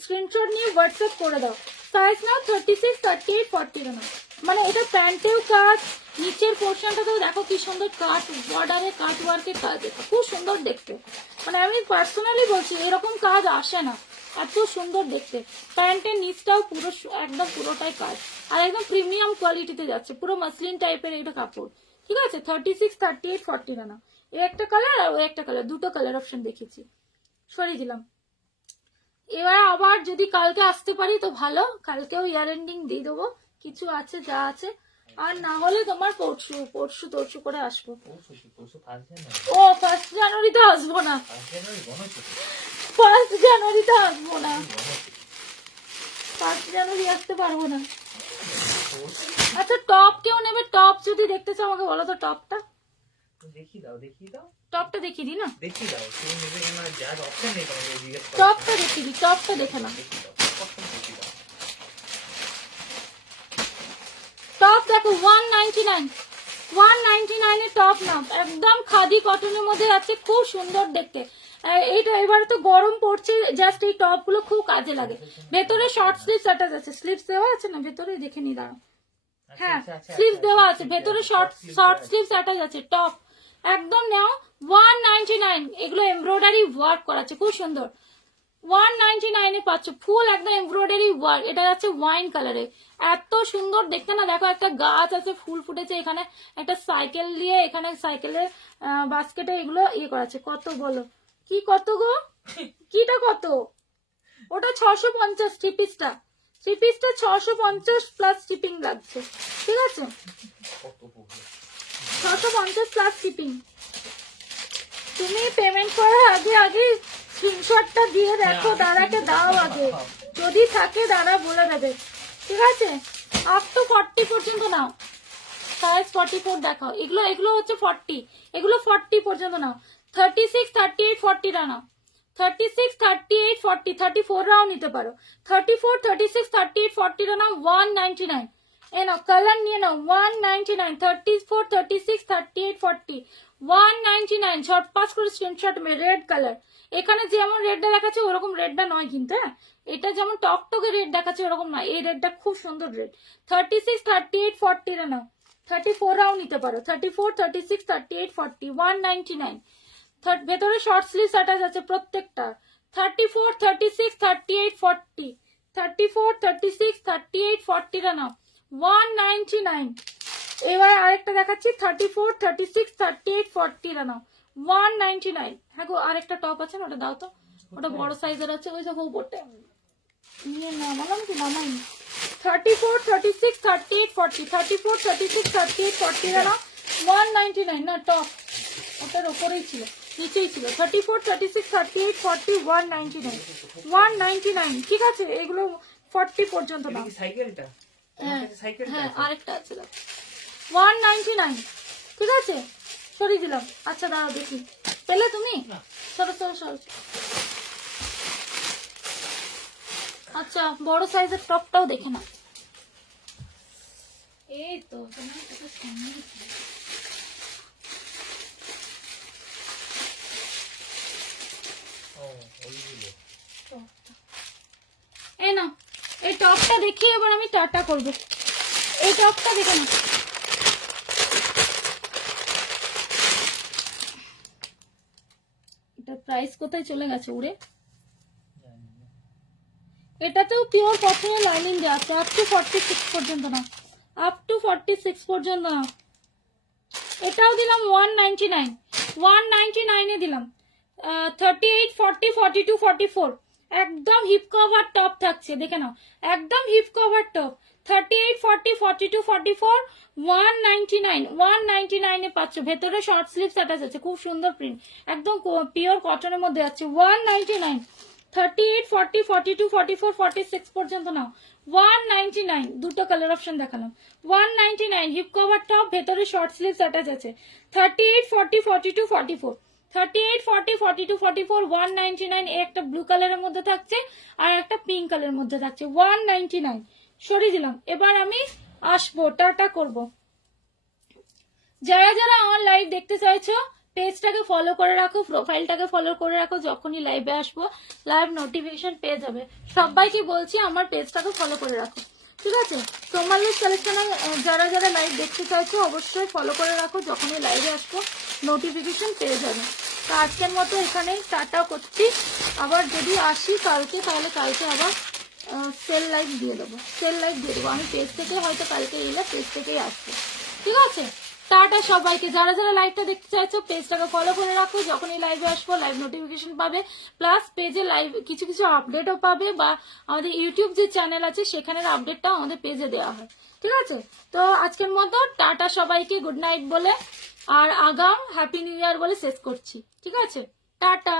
স্ক্রিনশট নিয়ে হোয়াটসঅ্যাপ করে দাও। সাইজ নাও 36, 38, 40 না, মানে এটা প্যান্টেও কাজ, নিচের পোর্শনটা তো দেখো কি সুন্দর কাট বর্ডারে কাট ওয়ার্কের কাজ, এটা খুব সুন্দর দেখতে। মানে আমি পার্সোনালি বলছি এরকম কাজ আসে না, এত সুন্দর দেখতে। প্যান্টের নিচটাও পুরো একদম পুরোটাই কাজ, আর একদম প্রিমিয়াম কোয়ালিটিতে যাচ্ছে, পুরো মাসলিন টাইপের এটা কাপড়। ঠিক আছে, 36, 38, 40 না, এই একটা কালার আর ওই একটা কালার, দুটো কালার অপশন দেখেছি, সরিয়ে দিলাম। এবার আবার যদি কালকে আসতে পারি তো ভালো, কালকেও ইয়ার এন্ডিং দিয়ে দেবো, কিছু আছে যা আছে, আর না হলে তোমার পরশু পরশু তরশু করে আসবো। ও 1 জানুয়ারিতে আসবো না, 1 জানুয়ারিতে আসবো না, 1 জানুয়ারি আসতে পারবো না। আচ্ছা টপ কেউ নেবে? টপ যদি দেখতে চাও আমাকে বলো তো, টপটা দেখিয়ে দাও, দেখিয়ে দাও, টপটা দেখিয়ে দিই না, দেখিয়ে দাও। তুমি নেবে কিনা যার অপশন নেই তোমাকে জিজ্ঞেস করো। টপটা দেখিয়ে দিই, টপটা দেখে নাও। টপ দেখো 199, 199 এর টপ না, একদম খাদি কটনের মধ্যে আছে, খুব সুন্দর দেখতে। এইটা এবারে তো গরম পড়ছে, জাস্ট এই টপ গুলো খুব কাজে লাগে। ভেতরে শর্ট স্লিভস অ্যাটাচ আছে, স্লিভস দেওয়া আছে না ভেতরে, দেখে নি দাঁড়াও। হ্যাঁ স্লিভস দেওয়া আছে, ভেতরে শর্ট স্লিভস অ্যাটাচ আছে। টপ একদম নাও 199, এগুলো এমব্রয়ডারি ওয়ার্ক করা আছে, খুব সুন্দর। 199 এ পাচ্ছ, ফুল একদম এমব্রয়ডারি ওয়ার্ক। এটা আছে ওয়াইন কালারে, এত সুন্দর দেখতে না। দেখো একটা গাছ আছে, ফুল ফুটেছে, এখানে একটা সাইকেল দিয়ে, এখানে সাইকেলের বাস্কেটে এগুলো ইয়ে করা আছে। কত বলো, কি কত গো, কিটা কত? ওটা 650, থ্রি পিসটা 650 প্লাস শিপিং লাগছে, ঠিক আছে? 650 প্লাস শিপিং। তুমি পেমেন্ট করার আগে আগে স্ক্রিনশটটা দিয়ে দেখো, দাঁড়াকে দাও আগে, যদি থাকে দাঁড়া বলে দেবে, ঠিক আছে? আপ টু 40 পর্যন্ত নাও, সাইজ 44 দেখাও। এগুলো এগুলো হচ্ছে 40, এগুলো 40 পর্যন্ত নাও। 36, 38, 40 টা নাও। 36, 38, 40, 34 রাও নিতে পারো। 34, 36, 38, 40 টা নাও 199। এ নাও কালার নিয়ে নাও 199, 34, 36, 38, 40 199। ঝটপাস করে স্ক্রিনশট মে। রেড কালার, এখানে যেমন রেডটা দেখাচ্ছে ওরকম রেডটা নয় কিন্তু, হ্যাঁ এটা যেমন টকটকে রেড দেখাচ্ছে ওরকম নয়, এই রেডটা খুব সুন্দর রেড। 36, 38, 40 টা নাও। 34 রাও নিতে পারো। 34, 36, 38, 40 199। ভেতরে শর্ট স্লিভস অ্যাটাচ আছে প্রত্যেকটা। 34, 36, 38, 40 34, 36, 38, 40 টা নাও 199। এবার আরেকটা দেখাচ্ছি 34, 36, 38, 40 টা নাও 199। হ্যাঁ গো আরেকটা টপ আছে না, ওটা দাও তো, ওটা বড় সাইজের আছে, ওই দেখো উপরটা নিয়ে নামালাম কি নামাইনি। 34, 36, 38, 40 34, 36, 38, 40 টা নাও 199। না টপ ওটার ওপরেই ছিল, নিচেই ছিল। 34, 36, 38, 40 199 199, ঠিক আছে? এগুলো 40 পর্যন্ত নাও। সাইকেলটা, হ্যাঁ আরেকটা আছে 199, ঠিক আছে? সরিয়ে দিলাম। আচ্ছা দাঁড়াও দেখি, পেলে তুমি? সরো সরো সরো। আচ্ছা বড় সাইজের টপটাও দেখে না। এই তো তোমার কথা সামনে এই না, এই টপটা দেখি এবার আমি টাটা করব। এই টপটা দেখে না, এটা প্রাইস কোথায় চলে গেছে উড়ে? এটাতেও পিওর কটনের লাইনিং দেওয়া আছে। আপ টু 46 পর্যন্ত না, আপ টু 46 পর্যন্ত না। এটাও দিলাম 199, 199 এ দিলাম। 38, 40, 42, 44 একদম হিপ কভার টপ থাকছে, দেখে নাও একদম হিপ কভার টপ। 38, 40, 42, 44 199, 199 এ পাচ্ছ। ভেতরে শর্ট স্লিভস অ্যাটাচ আছে, খুব সুন্দর প্রিন্ট, একদম পিওর কটনের মধ্যে আছে 199। 38, 40, 42, 44, 46 পর্যন্ত নাও 199। দুটো কালার অপশন দেখালাম 199। হিপ কভার টপ, ভেতরে শর্ট স্লিভস অ্যাটাচ আছে। 38, 40, 42, 44 38, 40, 42, 44 199। একটা ব্লু কালারের মধ্যে থাকছে আর একটা পিঙ্ক কালারের মধ্যে থাকছে 199। সরিয়ে দিলাম। এবার আমি আসবো, টাটা করব। যারা যারা আমার লাইভ দেখতে চাইছো পেজটাকে ফলো করে রাখো, প্রোফাইলটাকে ফলো করে রাখো, যখনই লাইভে আসবো লাইভ নোটিফিকেশন পেয়ে যাবে। সবাইকে বলছি আমার পেজটাকে ফলো করে রাখো, ঠিক আছে? সোমালিস কালেকশনে যারা যারা লাইভ দেখতে চাইছো অবশ্যই ফলো করে রাখো, যখনই লাইভে আসবো নোটিফিকেশন পেয়ে যাবে। তো আজকের মতো এখানেই টাটা করছি। আবার যদি আসি কালকে, তাহলে কালকে আবার সেল লাইভ দিয়ে দেবো, সেল লাইভ দিয়ে দেবো আমি পেজ থেকে। হয়তো কালকে এলে পেজ থেকেই আসবো, ঠিক আছে? টাটা সবাইকে। যারা যারা লাইভটা দেখতে চাইছো পেজটাকে ফলো করে রাখো, যখনই লাইভে আসবো লাইভ নোটিফিকেশন পাবে, প্লাস পেজে লাইভ কিছু কিছু আপডেটও পাবে, বা আমাদের ইউটিউব যে চ্যানেল আছে সেখানের আপডেটটাও আমাদের পেজে দেওয়া হয়। ঠিক আছে, তো আজকের মতো টাটা সবাইকে, গুড নাইট বলে আর আগাম হ্যাপি নিউ ইয়ার বলে শেষ করছি। ঠিক আছে, টাটা।